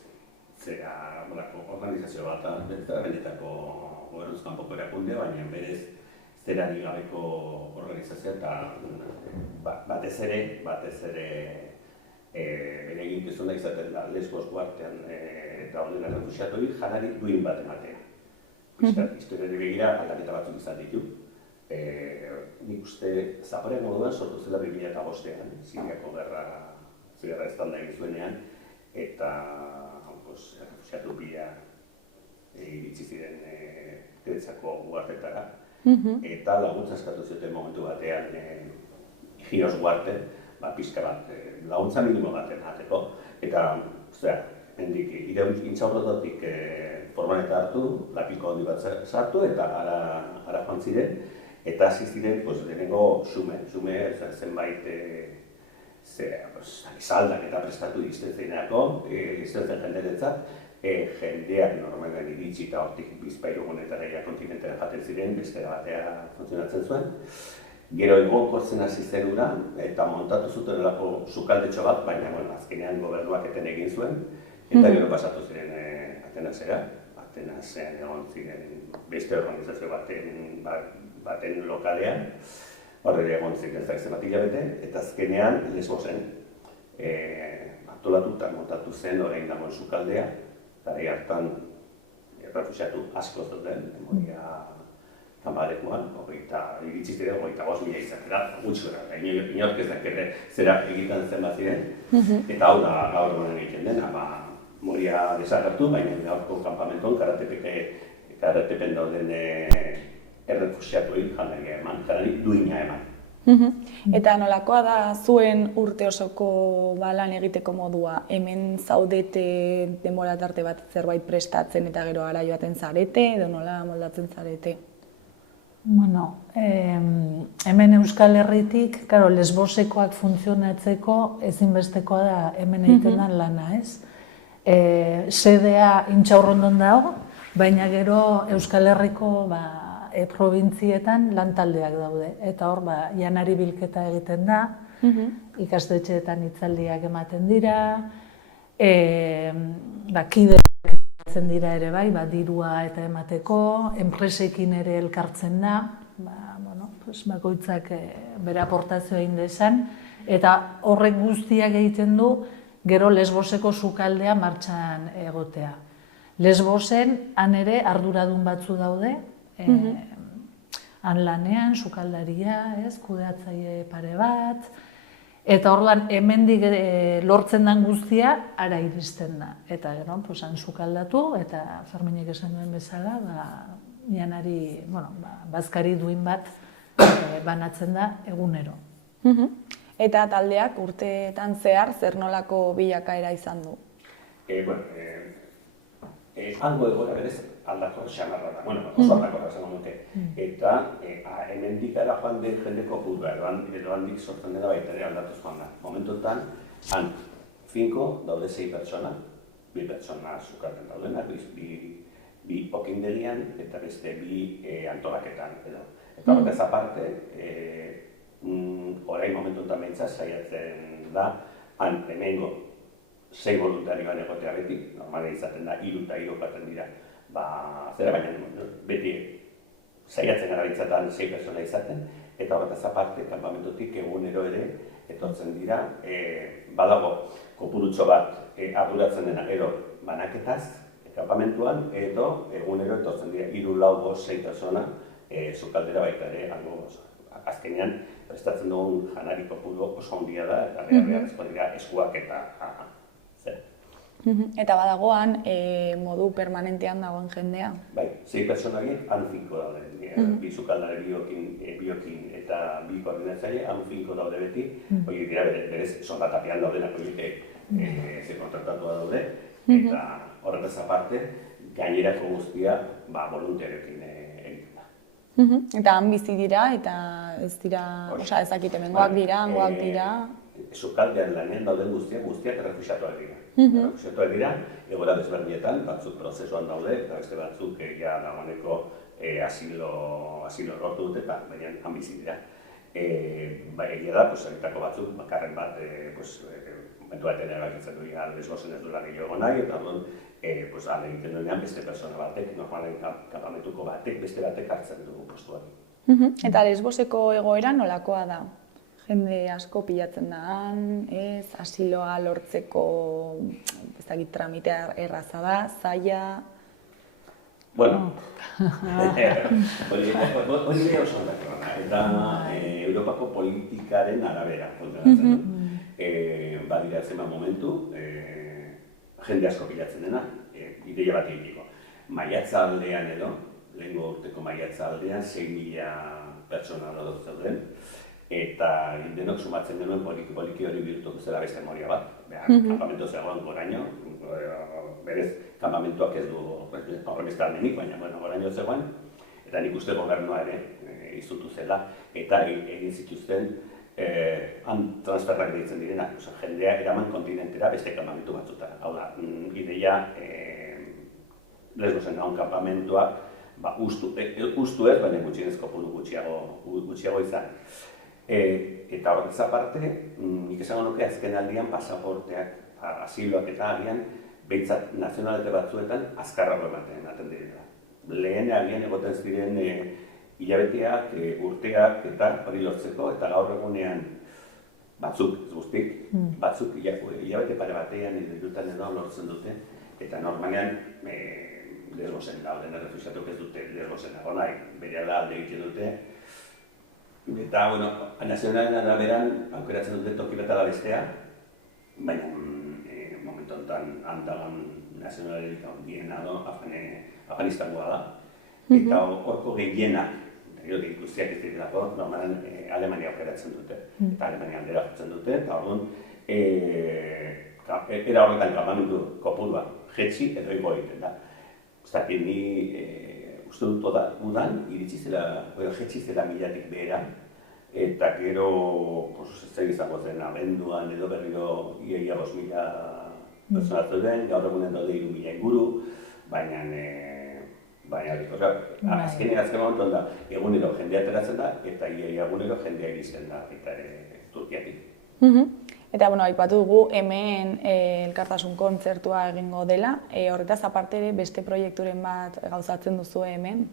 zera organizazio bat, benetako gobernuz kanpoko erakunde, baina berez zerari gabeko organizazioa eta batez ere bere eginkizuna izaten da Lesbos uhartean eta honen errefuxiatuei janari duin bat ematea. Piskat, historiari begira aldaketa batzuk izan ditu. Nik uste Zaporeak moduan sortu zela 2005ean, Siriako gerra eztanda egin zuenean, eta errefuxiatu bila iritsi ziren Greziako uhartetara. Eta laguntza eskatu zioten momentu batean Giros Uarte, pixka bat, laguntza minimo bat emateko. Eta, hendik intxaurrototik formaneta hartu, lapiko handi bat sartu eta ara joan ziren. Eta hasi ziren, lehenengo xume, zenbait izaldak eta prestatu izten zeineako, izten zen jenderetzat. Jendeak normalean iritsi eta hortik bizpairu monetaraia kontinentera jaten ziren, beste batea funtzionatzen zuen. Gero egonkortzen hasi zen ura eta montatu zutenelako sukaldetxo bat, baina azkenean gobernuak eten egin zuen. Eta gero pasatu ziren Atenasera. Atenasean egon ziren beste organizazio baten lokalean. Horre egon ziren ezak bat hilabete, eta azkenean Lesbosen antolatu eta montatu zen orain dagoen sukaldea. Garai hartan errefuxiatu asko zuten, memoria kanpalekuan, iritsi ziren 25.000 izatera, gutxura, inork ez dakite zera egiten zen bat ziren, eta hau da gaur egunen egiten dena, memoria desagertu, baina gaurko kanpamentuan karatepen dauden errefuxiatuei janaria eman, janari duina eman. Eta nolakoa da zuen urte osoko lan egiteko modua? Hemen zaudete denbora tarte bat zerbait prestatzen eta gero gara joaten zarete, edo nola moldatzen zarete? Bueno, hemen Euskal Herritik, Lesbosekoak funtzionatzeko ezinbestekoa da hemen egiten den lana, ez? Sedea Intxaurrondon dago, baina gero Euskal Herriko probintzietan lantaldeak daude. Eta hor, janari bilketa egiten da, ikastetxeetan hitzaldiak ematen dira, kideak ematen dira ere bai, dirua eta emateko, enpresekin ere elkartzen da, bakoitzak bere aportazioa egin dezan, eta horrek guztiak egiten du gero Lesboseko sukaldea martxan egotea. Lesbosen han ere arduradun batzu daude, han lanean, sukaldaria, kudeatzaile pare bat, Eta orduan, hemendik lortzen den guztia, ara iristen da. Eta gero, han sukaldatu, eta Ferminek esan duen bezala, janari, bazkari duin bat banatzen da egunero. Eta taldeak urteetan zehar zer nolako bilakaera izan du? Hango egoera berez aldakor xamarra da, oso aldakorra esango nuke. Eta hemendik ara joan den jende kopurua, edo handik sortzen dela baita ere aldatuz joan da. Momentuetan, han 5 daude 6 pertsona, 2 pertsona sukalden daudenak, bi okindegian eta beste 2 antolaketan edo. Eta horretaz aparte, orain momentuetan behintzat saiatzen da, han hemengo 6 voluntarioan egotea beti, normala izaten da, 3 eta 3 baten dira. Baina beti saiatzen gara bintzaten 6 pertsona izaten, eta horretaz aparte, kanpamentotik egunero ere etortzen dira, badago kopurutxo bat arduratzen dena gero banaketaz, kanpamentuan, edo egunero etortzen dira 3, 4, 6 pertsona sukaldera baita ere, azkenean prestatzen dugun janari kopuru oso handia da, eta beharrezkoak dira eskuak eta zer. Eta badagoan, modu permanentean dagoen jendea? Bai, 6 pertsonarik, han 5 daude. 2 sukaldare biokin eta 2 koordinatzaile, han 5 daude beti. Horiek dira berez soldatapean daudenak, horiek kontratatua daude. Eta horretaz aparte, gainerako guztia voluntarioekin egiten da. Eta han bizi dira, eta ez dira, ez dakit hemengoak dira, hangoak dira? Sukaldean lanean dauden guztiak errefuxiatuak dira. Errefuxiatuak dira, egoera desberdinetan, batzuk prozesuan daude, eta beste batzuk dagoeneko asilo lortu dute, baina han bizi dira. Egia da, egitako batzuk, bakarren bat, momentu batean erabakitzen du Lesbosen ez du lan gehiago nahi, eta orduan, ala egiten duenean beste persona batek, normalen kanpamentuko batek, beste batek hartzen dugu postuak. Eta Lesboseko egoera nolakoa da? Jende asko pilatzen da han, asiloa lortzeko, ez dakit, tramitea erraza da, zaila? Bueno, hori oso aldakorra da, eta Europako politikaren arabera konturatzen du. Badira zenbat momentu, jende asko pilatzen dena, ideia bat egiteko. Maiatza aldean edo, lehengo urteko maiatza aldean, 6.000 pertsona edo zeuden, eta denok sumatzen genuen poliki hori bihurtu zela beste memoria bat. Kanpamentu zegoen goraino, berez kanpamentuak ez du horremezta aldenik, baina goraino zegoen, eta nik uste gobernua ere izutu zela, eta egin zituzten han transferrak ditzen direna, jendea eraman kontinentera beste kanpamentu batzutara. Hau da, ideia Lesbosen dagoen kanpamentuak ustu ez, baina gutxienez kopuru gutxiago izan. Eta horretaz aparte, nik esango nuke azken aldian pasaporteak, asiloak eta agian, behintzat nazionalete batzuetan azkarrago ematen direla. Lehen agian egoten ziren hilabeteak, urteak eta hori lortzeko, eta gaur egunean batzuk, ez guztik, batzuk hilabete pare batean irutan edo lortzen dute, eta normalean Lesbosen dauden errefuxiatuak ez dute Lesbosen egon nahi, berehala alde egiten dute. Eta, nazionalen araberan aukeratzen dute toki bat ala bestea, baina momentu honetan handagoen nazionalerik handiena Afganistangoa da. Eta horko gehienak, guztiak ez direlako, normalen Alemania aukeratzen dute, eta Alemania aldera jotzen dute, eta orduan, era horretan kanpamentu kopurua jetxi edo igo egiten da. Uztakit ni uste dut udan, iritsi zela, jetxi zela 1000-tik behera, eta gero, zer izango zen, abenduan edo berriro ia 5.000 pertsona zeuden, gaur egunen daude 3.000 inguru, baina azken momentuan da, egunero jendea ateratzen da, eta ia egunero jendea iristen da, eta Turkiatik. Eta, aipatu dugu hemen elkartasun kontzertua egingo dela, horretaz aparte ere beste proiekturen bat gauzatzen duzu hemen?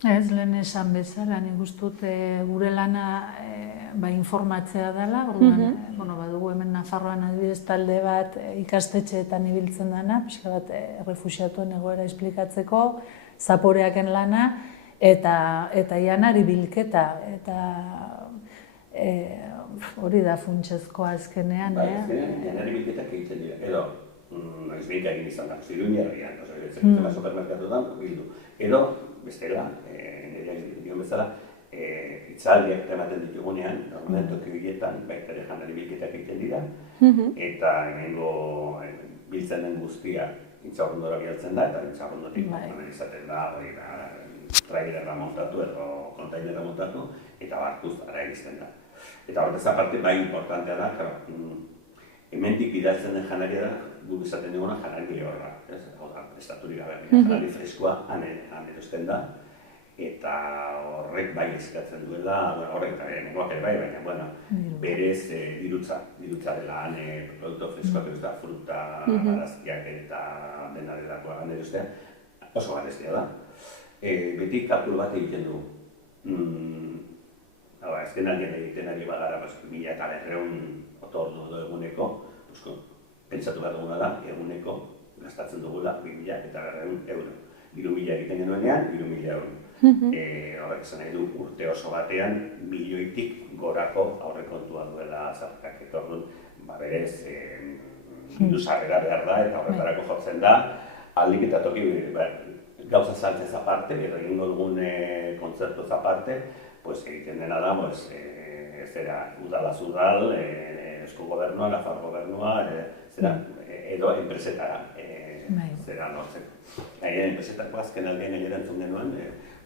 Ez, lehen esan bezala, nik uste dut gure lana informatzea dela, orduan, badugu hemen Nafarroan adibidez talde bat ikastetxeetan ibiltzen dena, pixka bat errefuxiatuen egoera esplikatzeko, zaporeaken lana, eta janari bilketa, eta hori da funtsezkoa azkenean, Azkenean, janari bilketak egiten dira, edo, noiz behinka egin izan da, Iruñerrian, zertzen supermerkatuetan bildu. Edo, bestela, nire dion bezala, itzaldiak ematen ditugunean, normalmente toki horietan, baita ere janari bilketak egiten dira, eta hemengo biltzen den guztia intxaurrondora bialtzen da, eta intxaurrondotik izaten da, trailerra montatu edo kontainerra montatu, eta barkuz ara egizten da. Eta horretaz aparte, bai importantea da, hemendik bidaltzen den janaria da, gu izaten duguna janari lehorra, estaturik gabe, janari freskoa han erosten da, eta horrek bai eskatzen duela, horrek eta nengoak ere bai, baina berez dirutza dela han produktu freskoak erostea, fruta, arazkiak eta dena delakoa han erostea, oso gareztia da. Beti kalkulu bat egiten du. Ezken aldien egiten ari bagara, 1.200 otordu edo eguneko, pentsatu behar duguna da, eguneko gastatzen dugula 2.200 euro. 3.000 egiten genuenean, 3.000 euro. Horrek esan nahi du urte oso batean, milioitik gorako aurrekontua duela zarkak. Eta orduan, berez, diru-sarrera behar da eta horretarako jotzen da, aldik eta toki gauza saltzez aparte, edo egingo dugun kontzertuz aparte, egiten dena da, udalaz udal, Eusko Gobernua, Nafar Gobernua, edo enpresetara nortzeko. Enpresetako azken aldean erantzun genuen,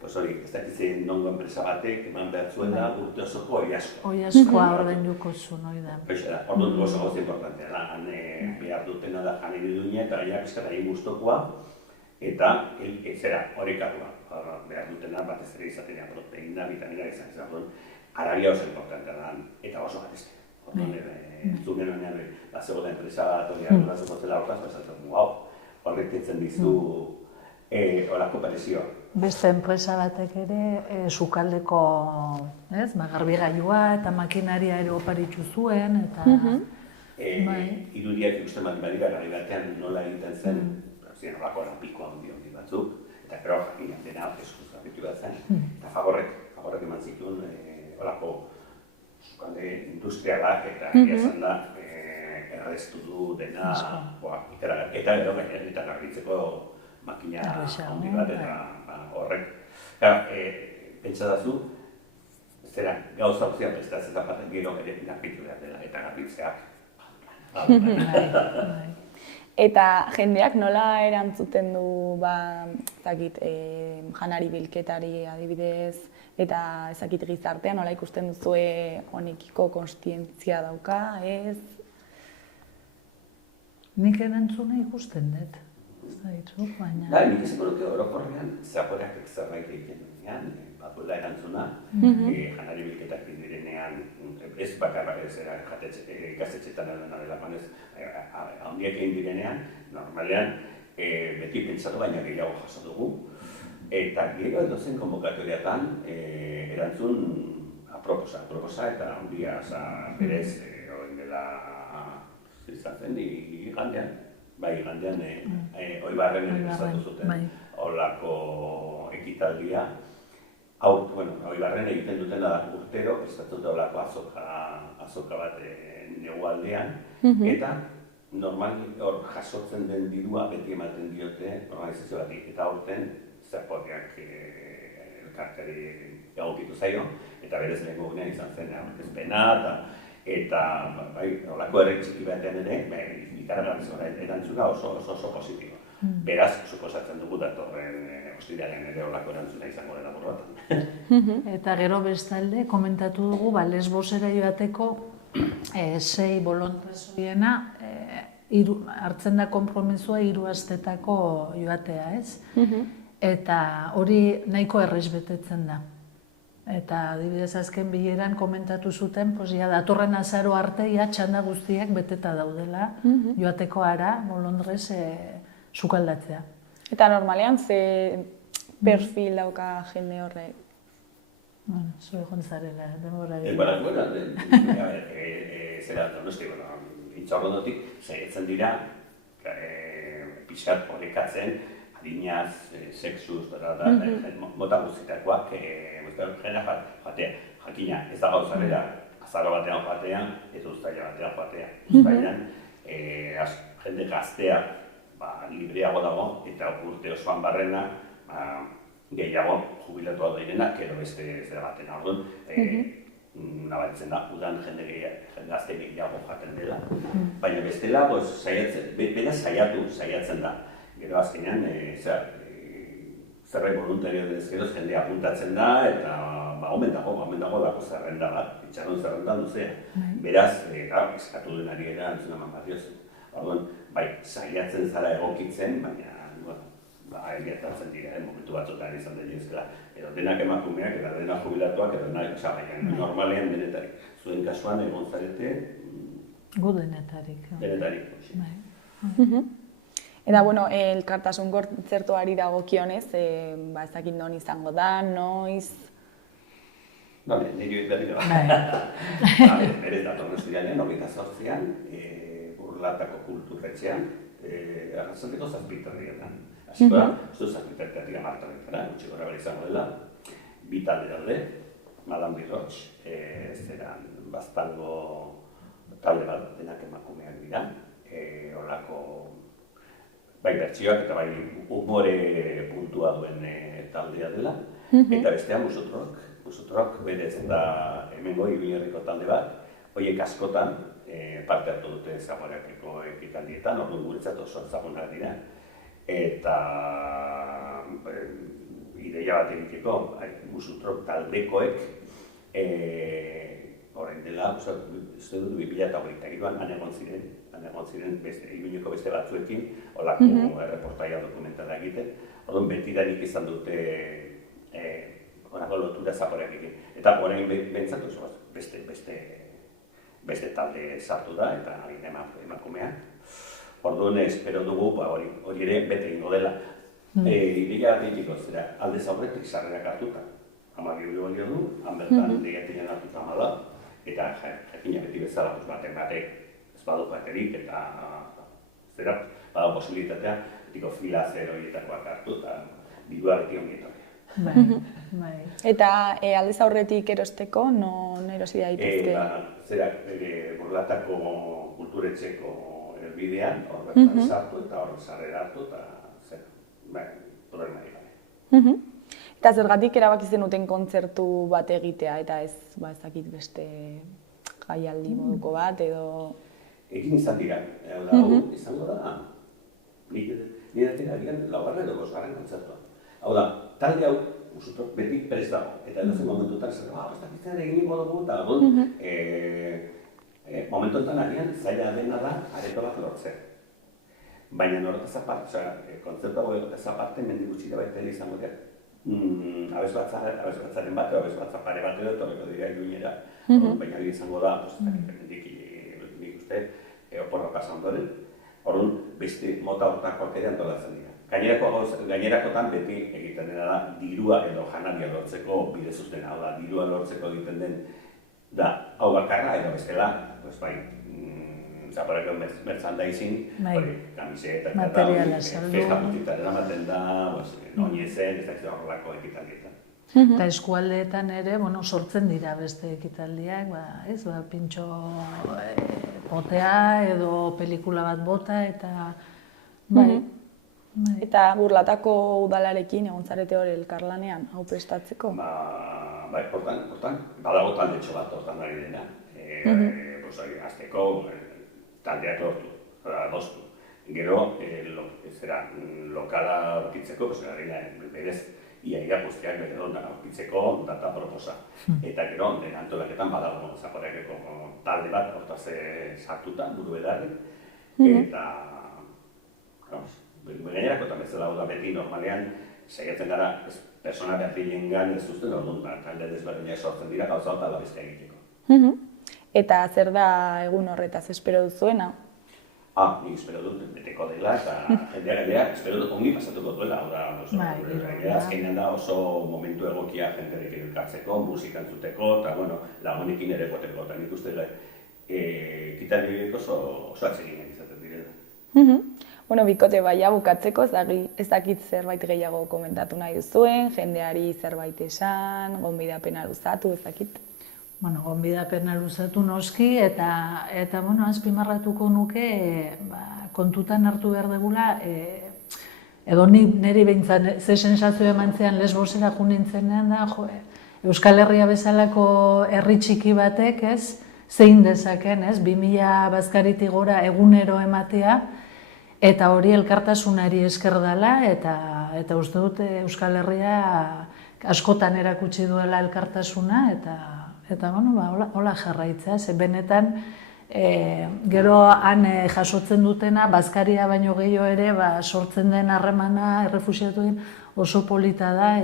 hori, ez dakitzen nongo enpresa batek eman behar zuela urte osoko oiasko. Oiaskoa ordainduko zuen, hori da. Orduan oso gauza importantea da, han behar dutena da janari duine eta gaiak eskara egin guztokoa, eta horikatua behar dutena batez ere izatea proteina, vitamina izan zen. Arabia oso importantea da, eta oso gareztea. Zunen honean, zegoela enpresa bat hori ardurazuko zela hortaz, esatzen, horrek kentzen dizu horako parezioa. Beste enpresa batek ere, sukaldeko garbigailua eta makinaria ere oparitzu zuen, eta... Irudiak ikusten bat gari batean nola egiten zen, ziren horako lapiko handi batzuk, eta gero jakinak dena eskuz garbitu bat zen, eta Fagorrek eman zituen horako sukalde industrialak eta esan da erreztu du dena eta gero eta garbitzeko makina handi bat eta horrek. Pentsadazu, zera gauza guztiak prestatzen zapaten gero ere garbitu behar dela eta garbitzeak. Eta jendeak nola erantzuten du janari bilketari adibidez, eta ezakit gizartean nola ikusten duzue honekiko konstientzia dauka, ez? Nik erantzuna ikusten dut, ez da hitzuk, baina... Nik ezeko dute orokorrean zaporeak zerbait egiten duenean, batuela erantzuna, janari bilketak direnean, ez bakarra ez gaztetxetan delakoan ez, handiak egin direnean, normalean, beti pentsatu baina gehiago jaso dugu, eta gero edozen konbokatoriatan erantzun aproposa eta handia, berez, horren dela izaten, igandean, igandean, Oibarren prestatu zuten horlako ekitaldia. Oibarren egiten dutena da urtero, prestatu dute horlako azoka bat negualdean, eta normal hor jasotzen den dirua beti ematen diote organizazio bati, eta aurten Zapoteak elkarteri egokitu zaio, eta berez lehenko gunean izan zen aurkezpena, eta horlako errek txiki batean ere, ikaragarrizko erantzuna oso positibo. Beraz, suposatzen dugu datorren ostiralean ere horlako erantzuna izango dela borrotan. Eta gero bestalde, komentatu dugu, Lesbosera joateko 6 bolontasoiena hartzen da konpromezua 3 astetako joatea, ez? Eta hori nahiko errez betetzen da. Eta adibidez azken bileran komentatu zuten, datorren azaro arte txanda guztiak beteta daudela joateko ara Bolondres sukaldatzea. Eta normalean ze perfil dauka jende horrek? Zure jontzarela, denbora zera donosti, intxaurrondotik, zaitzen dira, pixkat horrekatzen, adinaz, sexuz, mota guztitakoak, jakina, ez da gauza bera, azaro batean joatean, ez uztaila batean joatean. Uztailan, jende gaztea libreago dago, eta urte osoan barrena, gehiago jubilatua dairenak, edo beste zera baten orduan, nabaritzen da, udan jende gazte gehiago jaten dela. Baina bestela, bera saiatzen da. Gero azkenean, zerbait voluntario denez gero jendea apuntatzen da, eta omen dago dako zerrenda bat, itxaron zerrenda duzea. Beraz, eskatu duen ari era entzuna manbarriozu. Orduan, bai, saiatzen zara egokitzen, baina, gertatzen dira, momentu batzotan izan dut ezkela. Edo denak emakumeak, eta denak jubilatuak, edo denak baina normalean denetarik. Zuen kasuan egon zarete... Gu denetarik. Denetarik. Eta, bueno, elkartasun kontzertuari dagokionez, ez dakit non izango da, noiz... Bale, niri berriro. Berez datorren ziranean, 28an, Burlatako kulturretxean, arrazateko zazpitarrietan. Hasiko da, uste zazpitarrietan martarretara, gutxi gora bera izango dela, bi talde daude, Madame Birroch, zeran baztango talde bat denak emakumeak dira, holako bai bertsioak eta bai humore puntua duen taldea dela, eta bestean Musutrok berez da hemengo Iruñerriko talde bat, horiek askotan parte hartu dute Zamorakeko ekitaldietan, orduan guretzat oso ezagunak dira, eta ideia bat egiteko Musutrok taldekoek orain dela, uste dut 2023an han egon ziren Iruñeko beste batzuekin, holako erreportaia dokumentala egiten, orduan betidanik izan dute horako lotura Zaporearekin. Eta orain behintzatu beste talde sartu da, eta emakumea. Orduan espero dugu, hori ere bete ingo dela. Ideia bat egiteko zera, aldez aurretik sarrerak hartuta. 12 euro balio du, han bertan deiatinen hartuta amala, eta jakina beti bezala, batek ez badu baterik, eta zera, badu posibilitatea, betiko fila zer horietakoak hartu, eta biduarekin ongitorri. Eta aldez aurretik erosteko, non erosi daitezke? Zera, Burlatako kulturetxeko helbidean, hor bertan sartu eta hor sarrera hartu, eta zera, problema gabe. Eta zergatik erabaki zenuten kontzertu bat egitea, eta ez dakit beste jaialdi moduko bat, edo... Egin izan dira, izango da, nire dira diren laugarra edo bosgarren kontzertua. Hau da, talde hau, Musutrok beti prest dago, eta edozen momentutan zer, ez dakitzen egingo dugu, eta momentu enten agian zaila dena da areto bat lortzen. Baina horretaz aparte, kontzertu hau horretaz aparte, mendik gutxira baita ere izango dira. Abesbatzaren bat, abesbatza pare bat edo, etorreko dira Iruñera, baina hori izango da, mendik nik uste, oporroka ondoren, orduan beste mota hortakoak ere antolatzen dira. Gainerakotan beti egiten dena da dirua edo janaria lortzeko bide zuzena, hau da, dirua lortzeko egiten den da hau bakarra edo bestela, Zaporeko merchandising, kamiseta eta festa putitaren amaten da, oinezen, ez dakit horrelako ekitaldietan. Eta eskualdeetan ere, sortzen dira beste ekitaldiak, pintxo potea edo pelikula bat bota, eta... Eta Burlatako udalarekin egon zarete hori elkarlanean, hau prestatzeko? Hortan, badago taldetxo bat hortan ari dena. Azteko taldeak lortu, adostu. Gero, lokala aurkitzeko, berez, ia guztiak bere dut aurkitzeko data proposa. Eta gero, den antolaketan badago Zaporeako talde bat, hortaz sartuta, buru edarri, eta... Gainerakotan bezala hau da beti normalean saiatzen gara persona berdilengan ez duzten, orduan talde desberdinak sortzen dira gauza eta beste egiteko. Eta zer da egun horretaz espero duzuena? Nik espero dut beteko dela eta jendea gainera espero dut ongi pasatuko duela. Azkenean da oso momentu egokia jendearekin elkartzeko, musika entzuteko eta lagunekin ere goteko. Eta nik uste ekitaldi horiek oso atseginak izaten direla. Bikote baia bukatzeko, ez dakit zerbait gehiago komentatu nahi duzuen, jendeari zerbait esan, gonbidapena luzatu, ez dakit? gonbidapena luzatu noski, eta azpimarratuko nuke kontutan hartu behar degula, edo niri behintzat ze sensazio eman zean Lesbosera jo nintzenean da, Euskal Herria bezalako herri txiki batek, zein dezaken, 2000 bazkaritik gora egunero ematea, eta hori elkartasunari esker dela, eta uste dut Euskal Herria askotan erakutsi duela elkartasuna, eta hola jarraitzea, ze benetan gero han jasotzen dutena, bazkaria baino gehiago ere, sortzen den harremana errefuxiatuen oso polita da,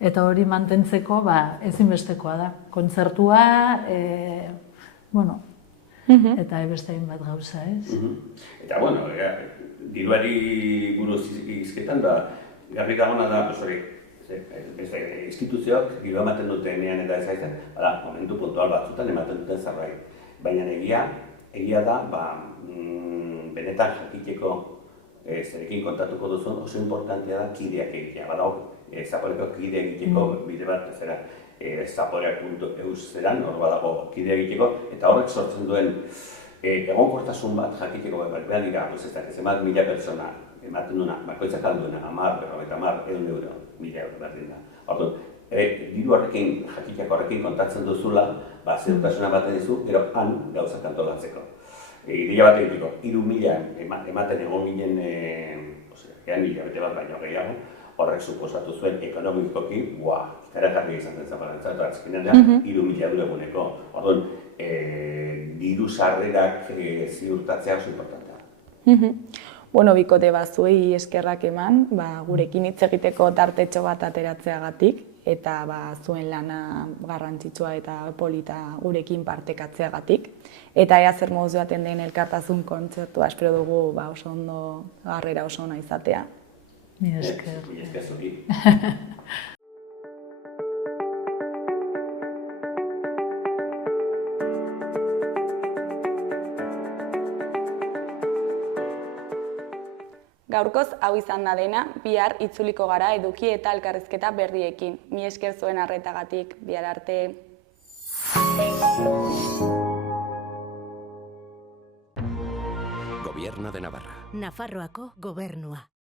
eta hori mantentzeko ezinbestekoa da. Kontzertua, eta beste hainbat gauza, ez? Eta, diruari buruz izketan da, garbi dagona da, instituzioak diru ematen dutenean eta ez momentu puntual batzutan ematen duten zerbait. Baina egia da, benetan jakiteko zerekin kontatuko duzun, oso importantea da kideak egitea. Zaporeko kideak egiteko bide bat, zaporeak.eus zeran, hor badago kideak egiteko, eta horrek sortzen duen egonkortasun bat jakiteko behar dira, ez emat 1000 pertsona, ematen duena, bakoitzak alduena, 10 euro, 1000 euro berdin da. Diru horrekin, jakiteak horrekin kontatzen duzula, zertasuna baten dizu, gero han gauzak antolatzeko. Ideia bat egiteko, 3000 ematen egon ginen, hilabete bat baino gehiago, horrek suposatu zuen ekonomikoki, ikaragarria izan zen zaparantza, eta azkenean da, 3000 euro eguneko. Orduan, diru sarrerak ziurtatzea oso importantea. Bikote zuei eskerrak eman, gurekin hitz egiteko tartetxo bat ateratzeagatik, eta zuen lana garrantzitsua eta polita gurekin partekatzeagatik. Eta ea zer moduz baten den elkartasun kontzertua, espero dugu oso ondo, garrera oso ona izatea. Mi esker. Mi esker zuri. Gaurkoz hau izan da dena, bihar itzuliko gara eduki eta elkarrizketa berriekin. Mi esker zuen arretagatik, bihar arte. Gobierno de Navarra. Nafarroako gobernua.